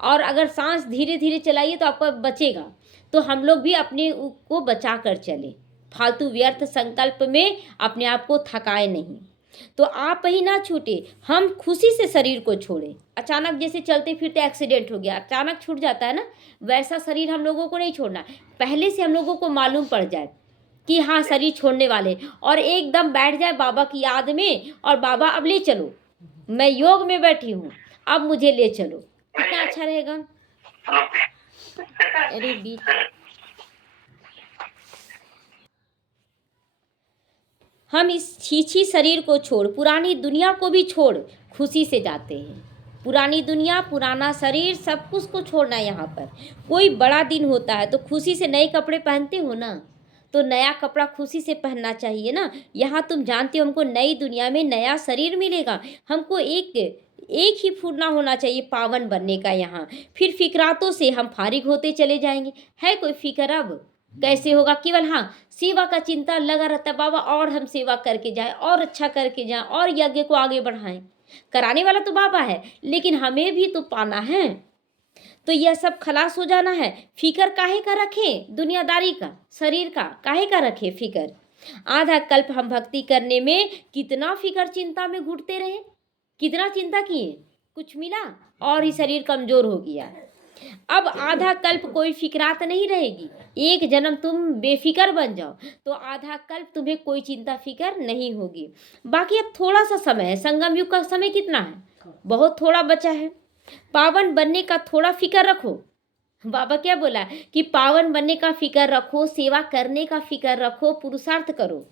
और अगर सांस धीरे धीरे चलाइए तो आपका बचेगा। तो हम लोग भी अपने को बचा कर चले, फालतू व्यर्थ संकल्प में अपने आप को थकाए नहीं। तो आप ही ना छूटे, हम खुशी से शरीर को छोड़े। अचानक जैसे चलते फिरते एक्सीडेंट हो गया, अचानक छूट जाता है ना, वैसा शरीर हम लोगों को नहीं छोड़ना। पहले से हम लोगों को मालूम पड़ जाए कि हाँ शरीर छोड़ने वाले, और एकदम बैठ जाए बाबा की याद में, और बाबा अब ले चलो, मैं योग में बैठी हूँ, अब मुझे ले चलो, कितना अच्छा रहेगा। अरे बीच हम इस छीछी शरीर को छोड़, पुरानी दुनिया को भी छोड़ खुशी से जाते हैं। पुरानी दुनिया, पुराना शरीर, सब कुछ को छोड़ना है। यहाँ पर कोई बड़ा दिन होता है तो खुशी से नए कपड़े पहनते हो ना, तो नया कपड़ा खुशी से पहनना चाहिए ना। यहाँ तुम जानते हो हमको नई दुनिया में नया शरीर मिलेगा, हमको एक ही फूरना होना चाहिए पावन बनने का। यहाँ फिर फिक्रातों से हम फारिग होते चले जाएंगे। है कोई फिक्र अब? कैसे होगा? केवल हाँ सेवा का चिंता लगा रहता है, बाबा और हम सेवा करके जाएं, और अच्छा करके जाएं, और यज्ञ को आगे बढ़ाएं। कराने वाला तो बाबा है, लेकिन हमें भी तो पाना है। तो यह सब खलास हो जाना है। फिकर काहे का रखें? दुनियादारी का, शरीर का काहे का रखें फिकर? आधा कल्प हम भक्ति करने में कितना फिकर चिंता में घुटते रहे, कितना चिंता किए, कुछ मिला और ही शरीर कमजोर हो गया। अब आधा कल्प कोई फिक्रात नहीं रहेगी। एक जन्म तुम बेफिक्र बन जाओ तो आधा कल्प तुम्हें कोई चिंता फिक्र नहीं होगी। बाकी अब थोड़ा सा समय है, संगम युग का समय कितना है? बहुत थोड़ा बचा है। पावन बनने का थोड़ा फिक्र रखो। बाबा क्या बोला कि पावन बनने का फिक्र रखो, सेवा करने का फिक्र रखो, पुरुषार्थ करो।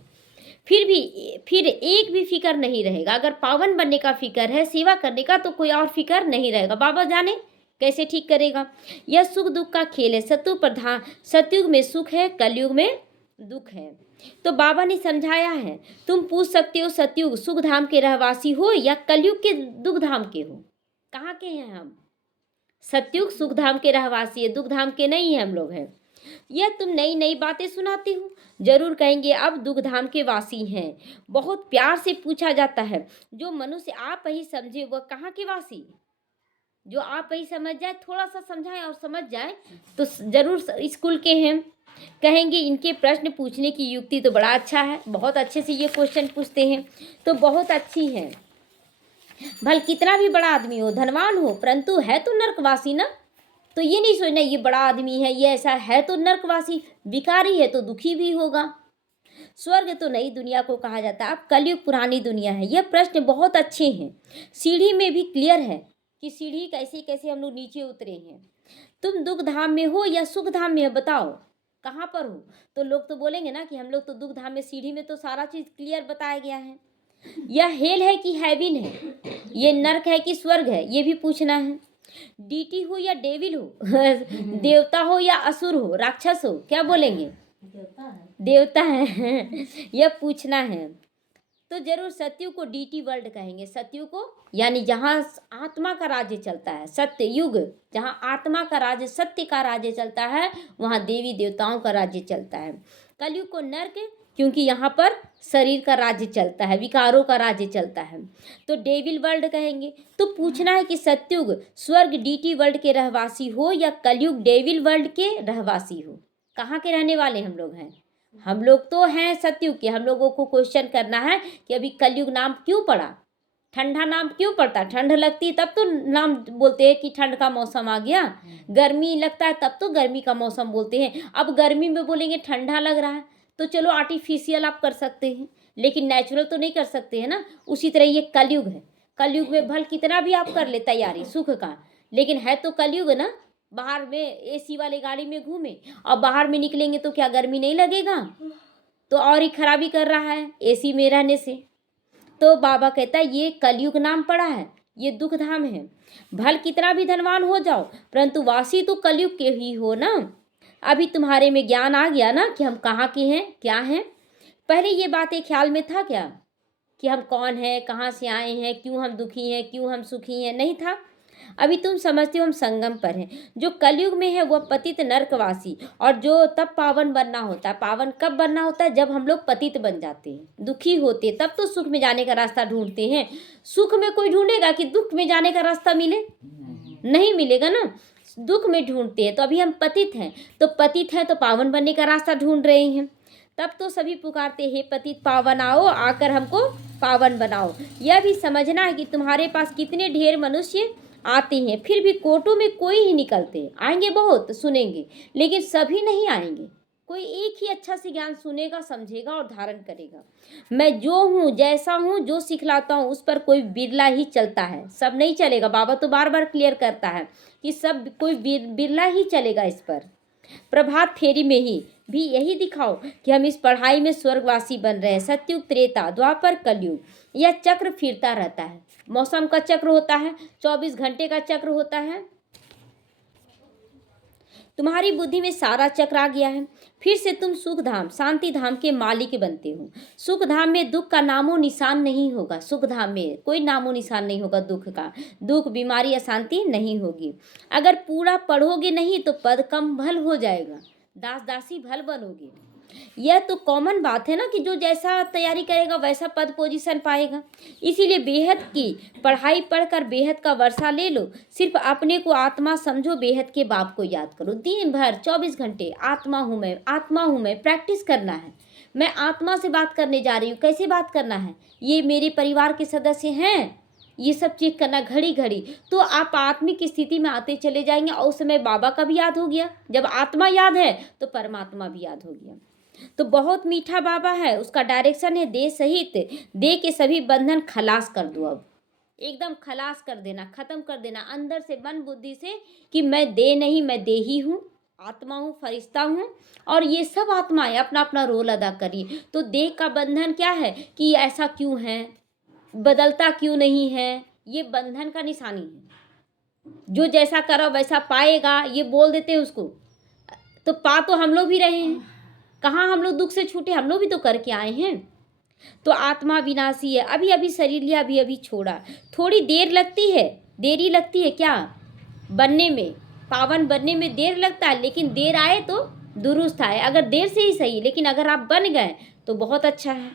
फिर एक भी फिक्र नहीं रहेगा। अगर पावन बनने का फिक्र है, सेवा करने का, तो कोई और फिक्र नहीं रहेगा। बाबा जाने कैसे ठीक करेगा। यह सुख दुख का खेल है। सतयुग में सुख है, कलयुग में दुख है। तो बाबा ने समझाया है। तुम पूछ सकते हो सतयुग सुख धाम के रहवासी हो या कलयुग के दुख धाम के हो? कहाँ के हैं हम? सतयुग सुख धाम के रहवासी है, दुख धाम के नहीं है हम लोग हैं। यह तुम नई नई बातें सुनाते हो, जरूर कहेंगे अब दुख धाम के वासी हैं। बहुत प्यार से पूछा जाता है, जो मनुष्य आप ही समझे वह कहाँ के वासी? जो आप ही समझ जाए, थोड़ा सा समझाएं और समझ जाए तो जरूर स्कूल के हैं। कहेंगे इनके प्रश्न पूछने की युक्ति तो बड़ा अच्छा है, बहुत अच्छे से ये क्वेश्चन पूछते हैं, तो बहुत अच्छी है। भल कितना भी बड़ा आदमी हो, धनवान हो, परंतु है तो नरकवासी ना। तो ये नहीं सोचना ये बड़ा आदमी है, ये ऐसा है तो नरकवासी, भिखारी है तो दुखी भी होगा। स्वर्ग तो नई दुनिया को कहा जाता है, अब कलयुग पुरानी दुनिया है। यह प्रश्न बहुत अच्छे हैं। सीढ़ी में भी क्लियर है कि सीढ़ी कैसे कैसे हम लोग नीचे उतरे हैं। तुम दुख धाम में हो या सुख धाम में हो, बताओ कहाँ पर हो? तो लोग तो बोलेंगे ना कि हम लोग तो दुख धाम में, सीढ़ी में तो सारा चीज क्लियर बताया गया है। यह हेल है कि हेविन है, ये नर्क है कि स्वर्ग है, ये भी पूछना है। डीटी हो या डेविल हो देवता हो या असुर हो, राक्षस हो, क्या बोलेंगे? देवता है यह पूछना है। तो जरूर सतयुग को डीटी वर्ल्ड कहेंगे। सतयुग को यानी जहाँ आत्मा का राज्य चलता है, सत्य युग, जहाँ आत्मा का राज्य, सत्य का राज्य चलता है, वहाँ देवी देवताओं का राज्य चलता है। कलयुग को नर्क क्योंकि यहाँ पर शरीर का राज्य चलता है, विकारों का राज्य चलता है, तो डेविल वर्ल्ड कहेंगे। तो पूछना है कि सत्युग स्वर्ग डीटी वर्ल्ड के रहवासी हो या कलयुग डेविल वर्ल्ड के रहवासी हो, कहाँ के रहने वाले हम लोग हैं? हम लोग तो हैं सत्युग के। हम लोगों को क्वेश्चन करना है कि अभी कलयुग नाम क्यों पड़ा, ठंडा नाम क्यों पड़ता? ठंड लगती है तब तो नाम बोलते हैं कि ठंड का मौसम आ गया, गर्मी लगता है तब तो गर्मी का मौसम बोलते हैं। अब गर्मी में बोलेंगे ठंडा लग रहा है तो चलो आर्टिफिशियल आप कर सकते हैं, लेकिन नेचुरल तो नहीं कर सकते हैं ना। उसी तरह ये कलयुग है। कलयुग में भल कितना भी आप कर ले तैयारी सुख का, लेकिन है तो कलयुग ना। बाहर में एसी वाले गाड़ी में घूमे और बाहर में निकलेंगे तो क्या गर्मी नहीं लगेगा? तो और ही खराबी कर रहा है एसी में रहने से। तो बाबा कहता है ये कलयुग नाम पड़ा है, ये दुख धाम है। भल कितना भी धनवान हो जाओ परंतु वासी तो कलयुग के ही हो ना। अभी तुम्हारे में ज्ञान आ गया ना कि हम कहाँ के हैं, क्या हैं। पहले ये बातें ख्याल में था क्या कि हम कौन हैं, कहाँ से आए हैं, क्यों हम दुखी हैं, क्यों हम सुखी हैं? नहीं था। अभी तुम समझते हो हम संगम पर हैं। जो कलयुग में है वह पतित नरकवासी, और जो तब पावन बनना होता है। पावन कब बनना होता है? जब हम लोग पतित बन जाते हैं, दुखी होते हैं, तब तो सुख में जाने का रास्ता ढूंढते हैं। सुख में कोई ढूंढेगा कि दुख में जाने का रास्ता मिले? नहीं मिलेगा ना। दुख में ढूंढते हैं। तो अभी हम पतित हैं, तो पतित हैं तो पावन बनने का रास्ता ढूंढ रहे हैं। तब तो सभी पुकारते हे पतित पावन आओ, आकर हमको पावन बनाओ। यह भी समझना है कि तुम्हारे पास कितने ढेर मनुष्य आते हैं, फिर भी कोटों में कोई ही निकलते। आएंगे बहुत सुनेंगे, लेकिन सभी नहीं आएंगे। कोई एक ही अच्छा से ज्ञान सुनेगा, समझेगा और धारण करेगा। मैं जो हूँ, जैसा हूँ, जो सिखलाता हूँ उस पर कोई बिरला ही चलता है, सब नहीं चलेगा। बाबा तो बार बार क्लियर करता है कि सब कोई बिरला ही चलेगा इस पर। प्रभात फेरी में ही भी यही दिखाओ कि हम इस पढ़ाई में स्वर्गवासी बन रहे हैं। सत्युग, त्रेता, द्वापर, कलयुग, यह चक्र फिरता रहता है। मौसम का चक्र होता है, 24 घंटे का चक्र होता है। तुम्हारी बुद्धि में सारा चक्र आ गया है। फिर से तुम सुख धाम, शांति धाम के मालिक बनते हो। सुख धाम में दुख का नामो निशान नहीं होगा। सुख धाम में कोई नामो निशान नहीं होगा दुख का। दुख, बीमारी, अशांति नहीं होगी। अगर पूरा पढ़ोगे नहीं तो पद कम भल हो जाएगा, दास दासी भल बनोगे। यह तो कॉमन बात है ना कि जो जैसा तैयारी करेगा वैसा पद पोजीशन पाएगा। इसीलिए बेहद की पढ़ाई पढ़कर बेहद का वर्षा ले लो। सिर्फ अपने को आत्मा समझो, बेहद के बाप को याद करो। दिन भर 24 घंटे आत्मा हूँ मैं, आत्मा हूँ मैं, प्रैक्टिस करना है। मैं आत्मा से बात करने जा रही हूँ। कैसे बात करना है? ये मेरे परिवार के सदस्य हैं, ये सब चेक करना घड़ी घड़ी। तो आप आत्मिक स्थिति में आते चले जाएंगे और उस समय बाबा का भी याद हो गया। जब आत्मा याद है तो परमात्मा भी याद हो गया। तो बहुत मीठा बाबा है, उसका डायरेक्शन है दे सहित दे के सभी बंधन खलास कर दो। अब एकदम खलास कर देना, खत्म कर देना अंदर से, मन बुद्धि से, कि मैं दे नहीं, मैं दे ही हूँ, आत्मा हूँ, फरिश्ता हूँ। और ये सब आत्माएं अपना अपना रोल अदा करिए। तो देह का बंधन क्या है कि ऐसा क्यों है, बदलता क्यों नहीं है, ये बंधन का निशानी है। जो जैसा करो वैसा पाएगा, ये बोल देते हैं उसको। तो पा तो हम लोग भी रहे हैं, कहाँ हम लोग दुख से छूटे? हम लोग भी तो करके आए हैं। तो आत्मा विनाशी है। अभी अभी शरीर लिया, अभी अभी छोड़ा। थोड़ी देर लगती है, देरी लगती है क्या बनने में, पावन बनने में देर लगता है, लेकिन देर आए तो दुरुस्त आए। अगर देर से ही सही, लेकिन अगर आप बन गए तो बहुत अच्छा है।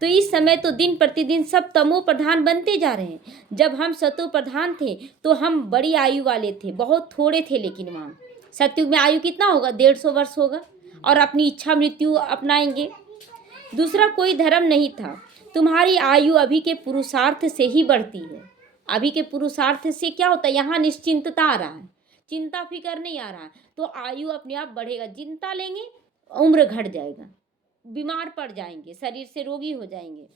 तो इस समय तो दिन प्रतिदिन सब तमो प्रधान बनते जा रहे हैं। जब हम सतो प्रधान थे तो हम बड़ी आयु वाले थे, बहुत थोड़े थे। लेकिन वहाँ सतयुग में आयु कितना होगा? 150 वर्ष होगा, और अपनी इच्छा मृत्यु अपनाएंगे। दूसरा कोई धर्म नहीं था। तुम्हारी आयु अभी के पुरुषार्थ से ही बढ़ती है। अभी के पुरुषार्थ से क्या होता है? यहाँ निश्चिंतता आ रहा है, चिंता फिकर नहीं आ रहा है, तो आयु अपने आप बढ़ेगा। चिंता लेंगे, उम्र घट जाएगा, बीमार पड़ जाएंगे, शरीर से रोगी हो जाएंगे।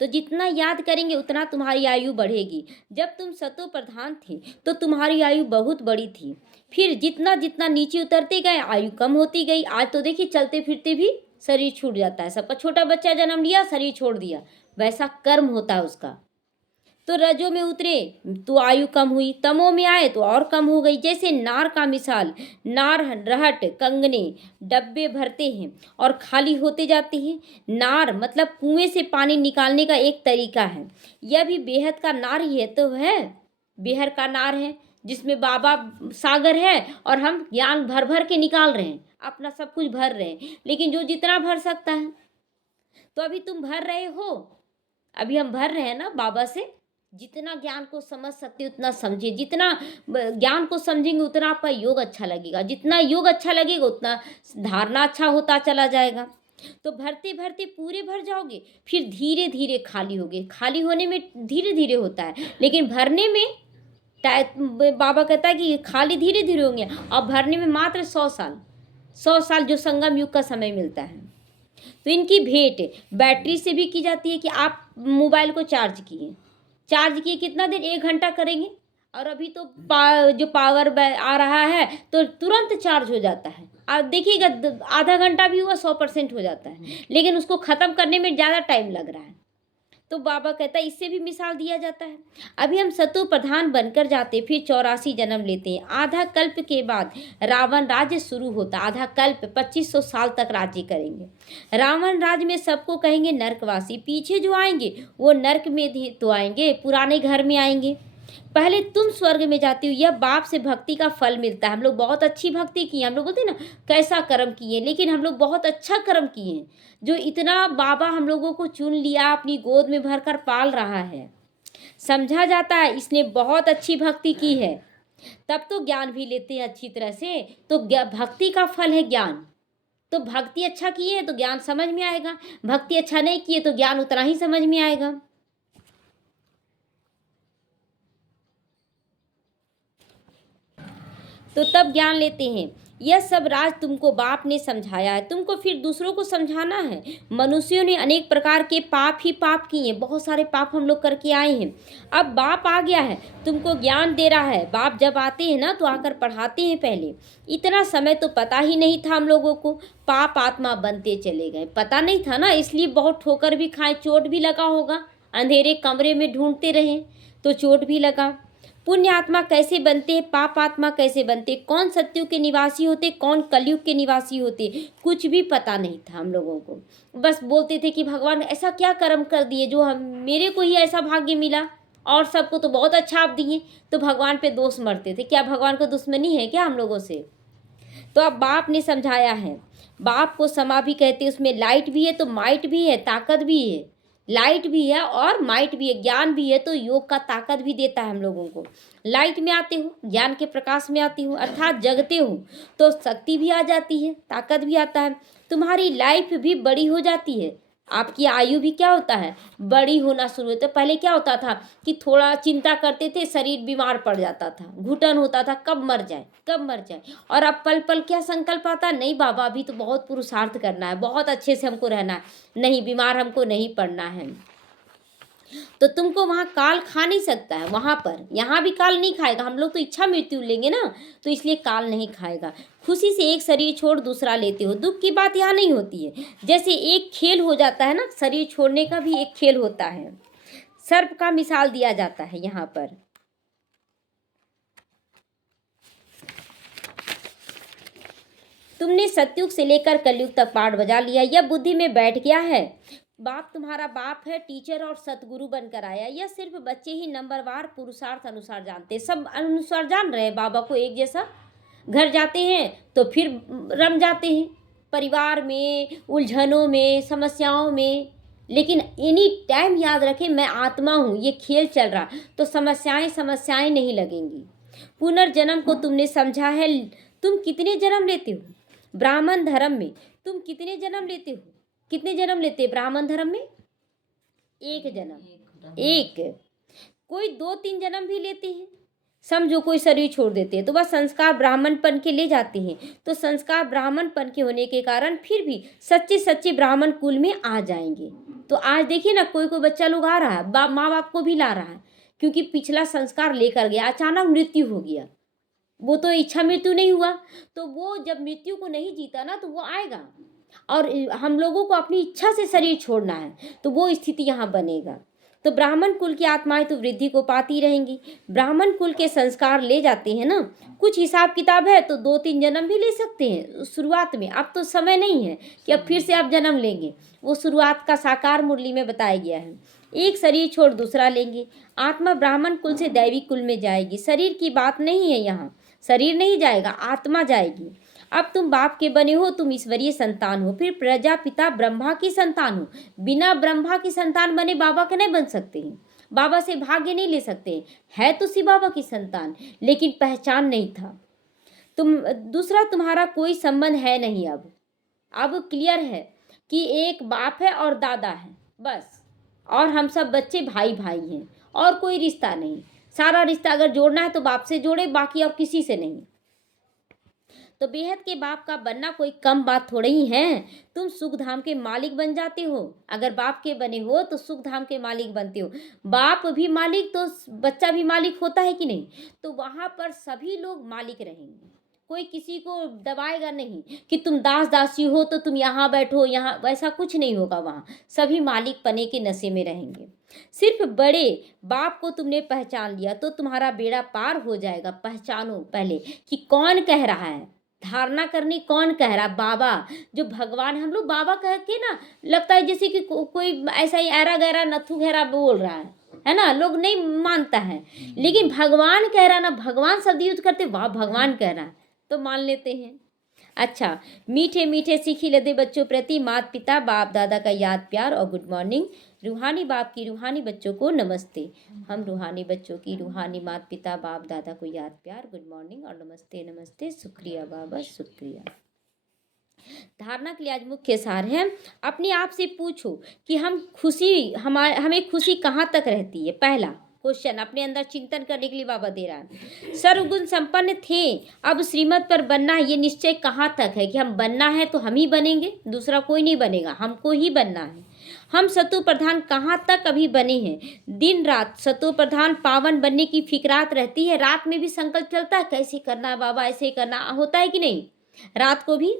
तो जितना याद करेंगे उतना तुम्हारी आयु बढ़ेगी। जब तुम सतो प्रधान थे तो तुम्हारी आयु बहुत बड़ी थी। फिर जितना जितना नीचे उतरते गए आयु कम होती गई। आज तो देखिए चलते फिरते भी शरीर छूट जाता है सबका। छोटा बच्चा जन्म लिया, शरीर छोड़ दिया, वैसा कर्म होता है उसका। तो रजो में उतरे तो आयु कम हुई, तमो में आए तो और कम हो गई। जैसे नार का मिसाल, नार रहट कंगने डब्बे भरते हैं और खाली होते जाते हैं। नार मतलब कुएं से पानी निकालने का एक तरीका है। यह भी बेहद का नार ही है, तो है बेहर का नार है जिसमें बाबा सागर है और हम ज्ञान भर भर के निकाल रहे हैं। अपना सब कुछ भर रहे हैं, लेकिन जो जितना भर सकता है। तो अभी तुम भर रहे हो, अभी हम भर रहे हैं ना बाबा से। जितना ज्ञान को समझ सकते उतना समझिए, जितना ज्ञान को समझेंगे उतना आपका योग अच्छा लगेगा, जितना योग अच्छा लगेगा उतना धारणा अच्छा होता चला जाएगा। तो भरते भरते पूरे भर जाओगे, फिर धीरे धीरे खाली होगे। खाली होने में धीरे धीरे होता है, लेकिन भरने में बाबा कहता है कि खाली धीरे धीरे होंगे, और भरने में मात्र 100 साल, 100 साल जो संगम युग का समय मिलता है। तो इनकी भेंट बैटरी से भी की जाती है कि आप मोबाइल को चार्ज किए कितना देर, 1 घंटा करेंगे, और अभी तो जो पावर आ रहा है तो तुरंत चार्ज हो जाता है। आप देखिएगा आधा घंटा भी हुआ 100% हो जाता है, लेकिन उसको ख़त्म करने में ज़्यादा टाइम लग रहा है। तो बाबा कहता है इससे भी मिसाल दिया जाता है। अभी हम सतो प्रधान बनकर जाते, फिर 84 जन्म लेते हैं। आधा कल्प के बाद रावण राज्य शुरू होता। आधा कल्प 2500 साल तक राज्य करेंगे। रावण राज्य में सबको कहेंगे नरकवासी। पीछे जो आएंगे वो नरक में तो आएंगे, पुराने घर में आएंगे। पहले तुम स्वर्ग में जाती हो, यह बाप से भक्ति का फल मिलता है। हम लोग बहुत अच्छी भक्ति किए, हम लोग बोलते हैं ना कैसा कर्म किए, लेकिन हम लोग बहुत अच्छा कर्म किए हैं, जो इतना बाबा हम लोगों को चुन लिया, अपनी गोद में भरकर पाल रहा है। समझा जाता है इसने बहुत अच्छी भक्ति की है, तब तो ज्ञान भी लेते हैं अच्छी तरह से। तो भक्ति का फल है ज्ञान। तो भक्ति अच्छा किए तो ज्ञान समझ में आएगा, भक्ति अच्छा नहीं किए तो ज्ञान उतना ही समझ में आएगा। तो तब ज्ञान लेते हैं। यह सब राज तुमको बाप ने समझाया है, तुमको फिर दूसरों को समझाना है। मनुष्यों ने अनेक प्रकार के पाप ही पाप किए, बहुत सारे पाप हम लोग करके आए हैं। अब बाप आ गया है, तुमको ज्ञान दे रहा है। बाप जब आते हैं ना तो आकर पढ़ाते हैं। पहले इतना समय तो पता ही नहीं था हम लोगों को, पाप आत्मा बनते चले गए, पता नहीं था ना, इसलिए बहुत ठोकर भी खाए, चोट भी लगा होगा, अंधेरे कमरे में ढूंढते रहे तो चोट भी लगा। पुण्य आत्मा कैसे बनते हैं, पाप आत्मा कैसे बनते, कौन सत्युग के निवासी होते, कौन कलयुग के निवासी होते, कुछ भी पता नहीं था हम लोगों को। बस बोलते थे कि भगवान ऐसा क्या कर्म कर दिए जो हम, मेरे को ही ऐसा भाग्य मिला और सबको तो बहुत अच्छा आप दिए। तो भगवान पे दोष मरते थे। क्या भगवान को दुश्मनी है क्या हम लोगों से? तो अब बाप ने समझाया है। बाप को समा भी कहते हैं, उसमें लाइट भी है तो माइट भी है, ताकत भी है। लाइट भी है और माइट भी है, ज्ञान भी है, तो योग का ताकत भी देता है हम लोगों को। लाइट में आते हो, ज्ञान के प्रकाश में आती हो, अर्थात जगते हो तो शक्ति भी आ जाती है, ताकत भी आता है, तुम्हारी लाइफ भी बड़ी हो जाती है। आपकी आयु भी क्या होता है, बड़ी होना शुरू होता है। पहले क्या होता था कि थोड़ा चिंता करते थे, शरीर बीमार पड़ जाता था, घुटन होता था, कब मर जाए कब मर जाए। और अब पल पल क्या संकल्प आता, नहीं बाबा अभी तो बहुत पुरुषार्थ करना है, बहुत अच्छे से हमको रहना है, नहीं बीमार हमको नहीं पड़ना है। तो तुमको वहाँ काल खा नहीं सकता है, वहाँ पर, यहाँ भी काल नहीं खाएगा। हम लोग तो इच्छा मृत्यु लेंगे ना, तो इसलिए काल नहीं खाएगा। खुशी से एक शरीर छोड़ दूसरा लेते हो। दुख की बात यहाँ नहीं होती है। जैसे एक खेल हो जाता है ना, शरीर छोड़ने का भी एक खेल होता है। सर्प का मिसाल दिया जाता है यहाँ पर। तुमने सतयुग से लेकर कलयुग तक पाठ बजा लिया, यह बुद्धि में बैठ गया है। बाप तुम्हारा बाप है, टीचर और सतगुरु बनकर आया। यह सिर्फ बच्चे ही नंबरवार पुरुषार्थ अनुसार जानते, सब अनुसार जान रहे हैं बाबा को एक जैसा। घर जाते हैं तो फिर रम जाते हैं परिवार में, उलझनों में, समस्याओं में। लेकिन एनी टाइम याद रखें मैं आत्मा हूँ, ये खेल चल रहा तो समस्याएं नहीं लगेंगी। पुनर्जन्म को तुमने समझा है। तुम कितने जन्म लेते हो ब्राह्मण धर्म में? तुम कितने जन्म लेते हो? कितने जन्म लेते हैं ब्राह्मण धर्म में? एक जन्म, एक। कोई 2-3 जन्म भी लेते हैं। समझो कोई शरीर छोड़ देते हैं तो बस संस्कार ब्राह्मणपन के ले जाते हैं। तो संस्कार ब्राह्मणपन के होने के कारण फिर भी सच्चे सच्चे ब्राह्मण कुल में आ जाएंगे। तो आज देखिए ना, कोई कोई बच्चा लोग आ रहा है, माँ बाप को भी ला रहा है, क्योंकि पिछला संस्कार लेकर गया, अचानक मृत्यु हो गया। वो तो इच्छा मृत्यु नहीं हुआ, तो वो जब मृत्यु को नहीं जीता ना तो वो आएगा। और हम लोगों को अपनी इच्छा से शरीर छोड़ना है तो वो स्थिति यहाँ बनेगा। तो ब्राह्मण कुल की आत्माएं तो वृद्धि को पाती रहेंगी। ब्राह्मण कुल के संस्कार ले जाते हैं ना, कुछ हिसाब किताब है तो 2-3 जन्म भी ले सकते हैं शुरुआत में। अब तो समय नहीं है कि अब फिर से आप जन्म लेंगे, वो शुरुआत का साकार मुरली में बताया गया है। एक शरीर छोड़ दूसरा लेंगे। आत्मा ब्राह्मण कुल से दैवी कुल में जाएगी। शरीर की बात नहीं है यहाँ, शरीर नहीं जाएगा, आत्मा जाएगी। अब तुम बाप के बने हो, तुम ईश्वरीय संतान हो, फिर प्रजापिता ब्रह्मा की संतान हो। बिना ब्रह्मा की संतान बने बाबा के नहीं बन सकते हैं, बाबा से भाग्य नहीं ले सकते। है तो शिव बाबा की संतान, लेकिन पहचान नहीं था। तुम दूसरा तुम्हारा कोई संबंध है नहीं। अब क्लियर है कि एक बाप है और दादा है बस, और हम सब बच्चे भाई भाई हैं, और कोई रिश्ता नहीं। सारा रिश्ता अगर जोड़ना है तो बाप से जोड़े, बाकी और किसी से नहीं। तो बेहद के बाप का बनना कोई कम बात थोड़ी ही है। तुम सुख धाम के मालिक बन जाते हो। अगर बाप के बने हो तो सुख धाम के मालिक बनते हो। बाप भी मालिक तो बच्चा भी मालिक होता है कि नहीं? तो वहां पर सभी लोग मालिक रहेंगे, कोई किसी को दबाएगा नहीं कि तुम दास दासी हो तो तुम यहाँ बैठो, यहाँ वैसा कुछ नहीं होगा। वहाँ सभी मालिक पने के नशे में रहेंगे। सिर्फ बड़े बाप को तुमने पहचान लिया तो तुम्हारा बेड़ा पार हो जाएगा। पहचानो पहले कि कौन कह रहा है, धारणा करनी कौन कह रहा। बाबा जो भगवान, हम लोग बाबा कह के ना लगता है जैसे कि कोई ऐसा ही ऐरा गहरा नथु गहरा बोल रहा है ना, लोग नहीं मानता है। लेकिन भगवान कह रहा ना, भगवान शब्द यूज करते, वाह भगवान कह रहा है तो मान लेते हैं। अच्छा, मीठे मीठे सीखी लदे बच्चों प्रति माता पिता बाप दादा का याद प्यार और गुड मॉर्निंग। रूहानी बाप की रूहानी बच्चों को नमस्ते। हम रूहानी बच्चों की रूहानी माता पिता बाप दादा को याद प्यार, गुड मॉर्निंग और नमस्ते। नमस्ते, शुक्रिया बाबा, शुक्रिया। धारणा के लिए आज मुख्य सार है, अपने आप से पूछो कि हमें खुशी कहाँ तक रहती है। पहला क्वेश्चन अपने अंदर चिंतन करने के लिए बाबा दे रहा है। सर्वगुण संपन्न थे, अब श्रीमत पर बनना है, ये निश्चय कहाँ तक है कि हम बनना है तो हम ही बनेंगे, दूसरा कोई नहीं बनेगा, हमको ही बनना है। हम सतु प्रधान कहाँ तक अभी बने हैं? दिन रात सतु प्रधान पावन बनने की फिक्रात रहती है। रात में भी संकल्प चलता है, कैसे करना है बाबा, ऐसे करना होता है कि नहीं? रात को भी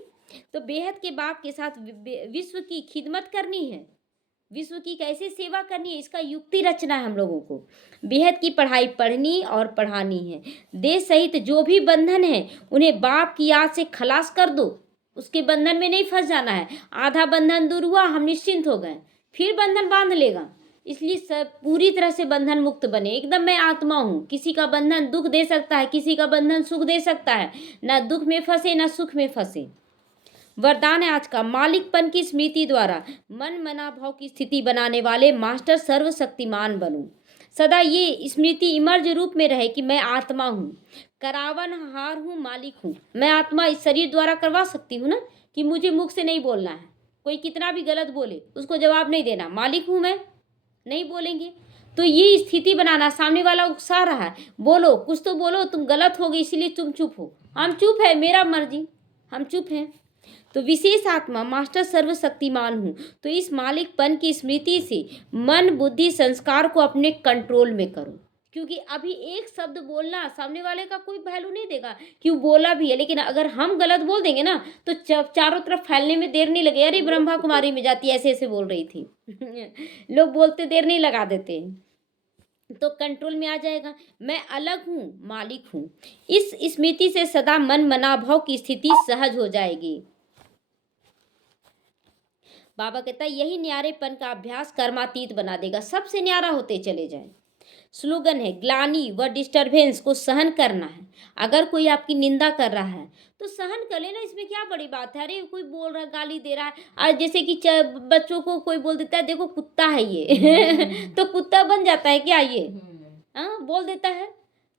तो बेहद के बाप के साथ विश्व की खिदमत करनी है, विश्व की कैसे सेवा करनी है, इसका युक्ति रचना है हम लोगों को। बेहद की पढ़ाई पढ़नी और पढ़ानी है। देश सहित जो भी बंधन है उन्हें बाप की याद से खलास कर दो, उसके बंधन में नहीं फंस जाना है। आधा बंधन दूर हुआ, हम निश्चिंत हो गए, फिर बंधन बांध लेगा। इसलिए सब पूरी तरह से बंधन मुक्त बने। एकदम मैं आत्मा हूँ, किसी का बंधन दुख दे सकता है, किसी का बंधन सुख दे सकता है। ना दुख में फंसे ना सुख में फंसे। वरदान है आज का, मालिकपन की स्मृति द्वारा मन मना भाव की स्थिति बनाने वाले मास्टर सर्वशक्तिमान बनूं। सदा ये स्मृति इमर्ज रूप में रहे कि मैं आत्मा हूँ, करावन हार हूँ, मालिक हूँ। मैं आत्मा इस शरीर द्वारा करवा सकती हूँ ना, कि मुझे मुख से नहीं बोलना है, कोई कितना भी गलत बोले उसको जवाब नहीं देना, मालिक हूँ मैं, नहीं बोलेंगे। तो ये स्थिति बनाना, सामने वाला उकसा रहा है, बोलो कुछ तो बोलो, तुम गलत हो गई इसीलिए तुम चुप हो, हम चुप है, मेरा मर्जी, हम चुप हैं। तो विशेष आत्मा मास्टर सर्वशक्तिमान हूँ, तो इस मालिकपन की स्मृति से मन बुद्धि संस्कार को अपने कंट्रोल में करो। क्योंकि अभी एक शब्द बोलना सामने वाले का कोई वैल्यू नहीं देगा कि वो बोला भी है, लेकिन अगर हम गलत बोल देंगे ना तो चारों तरफ फैलने में देर नहीं लगे। अरे ब्रह्मा कुमारी में जाती ऐसे ऐसे बोल रही थी लोग बोलते देर नहीं लगा देते, तो कंट्रोल में आ जाएगा। मैं अलग हूँ, मालिक हूँ। इस स्मृति से सदा मन मनाभाव की स्थिति सहज हो जाएगी। बाबा कहता है यही न्यारेपन का अभ्यास कर्मातीत बना देगा, सबसे न्यारा होते चले जाए। स्लोगन है, ग्लानि व डिस्टरबेंस को सहन करना है। अगर कोई आपकी निंदा कर रहा है तो सहन कर लेना, इसमें क्या बड़ी बात है। अरे कोई बोल रहा है, गाली दे रहा है, आज जैसे कि बच्चों को कोई बोल देता है देखो कुत्ता है ये तो कुत्ता बन जाता है क्या ये? हाँ, बोल देता है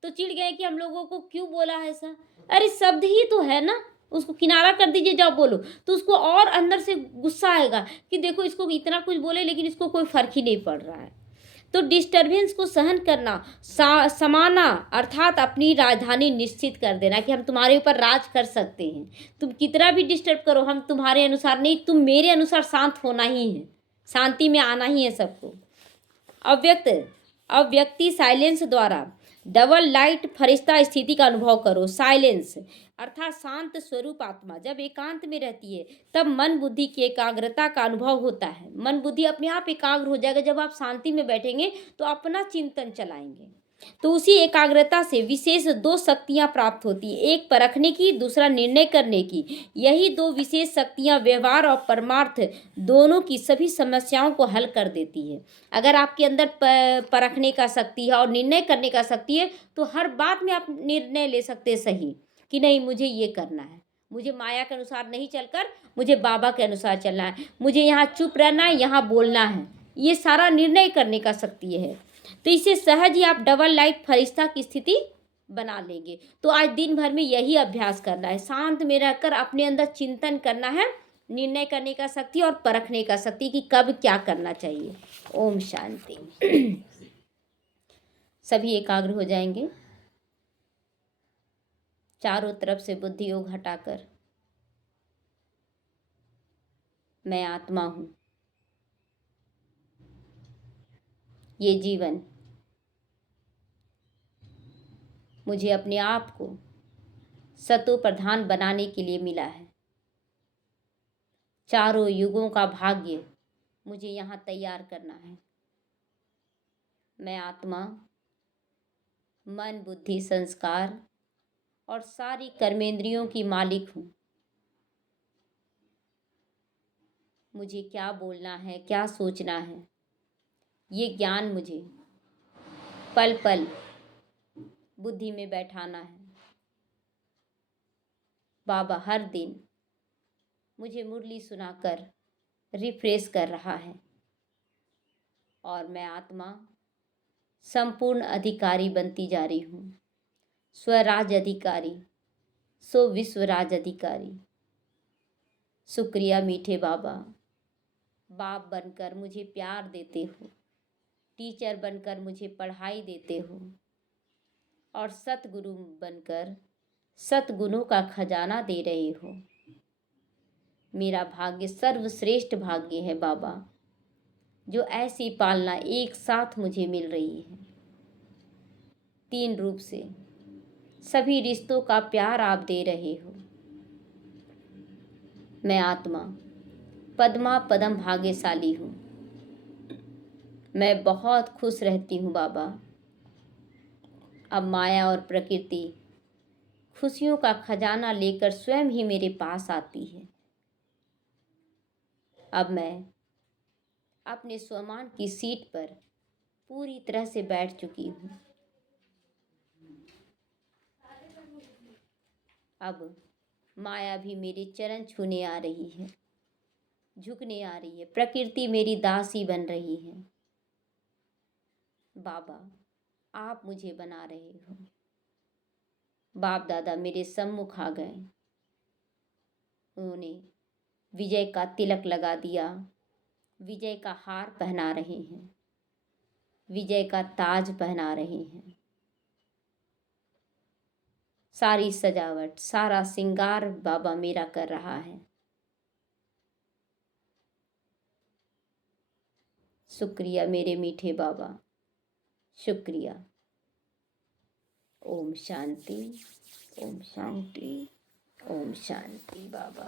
तो चिढ़ गए कि हम लोगों को क्यों बोला है ऐसा। अरे शब्द ही तो है ना, उसको किनारा कर दीजिए जब बोलो, तो उसको और अंदर से गुस्सा आएगा कि देखो इसको इतना कुछ बोले लेकिन इसको कोई फर्क ही नहीं पड़ रहा है। तो डिस्टरबेंस को सहन करना, समाना अर्थात अपनी राजधानी निश्चित कर देना कि हम तुम्हारे ऊपर राज कर सकते हैं। तुम कितना भी डिस्टर्ब करो, हम तुम्हारे अनुसार नहीं, तुम मेरे अनुसार शांत होना ही है, शांति में आना ही है सबको। अव्यक्ति साइलेंस द्वारा डबल लाइट फरिश्ता स्थिति का अनुभव करो। साइलेंस अर्थात शांत स्वरूप आत्मा जब एकांत में रहती है तब मन बुद्धि की एकाग्रता का अनुभव होता है। मन बुद्धि अपने आप एकाग्र हो जाएगा। जब आप शांति में बैठेंगे तो अपना चिंतन चलाएंगे, तो उसी एकाग्रता से विशेष दो शक्तियां प्राप्त होती है, एक परखने की, दूसरा निर्णय करने की। यही दो विशेष शक्तियां व्यवहार और परमार्थ दोनों की सभी समस्याओं को हल कर देती है। अगर आपके अंदर परखने का शक्ति है और निर्णय करने का शक्ति है तो हर बात में आप निर्णय ले सकते हैं सही कि नहीं मुझे ये करना है, मुझे माया के अनुसार नहीं चलकर मुझे बाबा के अनुसार चलना है, मुझे यहाँ चुप रहना है, यहाँ बोलना है। ये सारा निर्णय करने का शक्ति है। तो इससे सहज ही आप डबल लाइफ फरिश्ता की स्थिति बना लेंगे। तो आज दिन भर में यही अभ्यास करना है, शांत में रहकर अपने अंदर चिंतन करना है, निर्णय करने का शक्ति और परखने का शक्ति कि कब क्या करना चाहिए। ओम शांति। सभी एकाग्र हो जाएंगे। चारों तरफ से बुद्धि योग हटाकर मैं आत्मा हूँ, ये जीवन मुझे अपने आप को सतो प्रधान बनाने के लिए मिला है। चारों युगों का भाग्य मुझे यहाँ तैयार करना है। मैं आत्मा मन बुद्धि संस्कार और सारी कर्मेंद्रियों की मालिक हूँ। मुझे क्या बोलना है, क्या सोचना है, ये ज्ञान मुझे पल पल बुद्धि में बैठाना है। बाबा हर दिन मुझे मुरली सुनाकर रिफ्रेश कर रहा है और मैं आत्मा संपूर्ण अधिकारी बनती जा रही हूँ। स्वराज अधिकारी, सो विश्वराज अधिकारी। शुक्रिया मीठे बाबा, बाप बनकर मुझे प्यार देते हो, टीचर बनकर मुझे पढ़ाई देते हो और सतगुरु बनकर सतगुणों का खजाना दे रहे हो। मेरा भाग्य सर्वश्रेष्ठ भाग्य है बाबा, जो ऐसी पालना एक साथ मुझे मिल रही है। 3 रूप से सभी रिश्तों का प्यार आप दे रहे हो। मैं आत्मा पद्मा पदम भाग्यशाली हूँ। मैं बहुत खुश रहती हूँ बाबा। अब माया और प्रकृति खुशियों का खजाना लेकर स्वयं ही मेरे पास आती है। अब मैं अपने स्वमान की सीट पर पूरी तरह से बैठ चुकी हूँ। अब माया भी मेरे चरण छूने आ रही है, झुकने आ रही है। प्रकृति मेरी दासी बन रही है। बाबा आप मुझे बना रहे हो। बाप दादा मेरे सम्मुख आ गए, उन्होंने विजय का तिलक लगा दिया, विजय का हार पहना रहे हैं, विजय का ताज पहना रहे हैं। सारी सजावट सारा श्रृंगार बाबा मेरा कर रहा है। शुक्रिया मेरे मीठे बाबा, शुक्रिया। ओम शांति, ओम शांति, ओम शांति बाबा।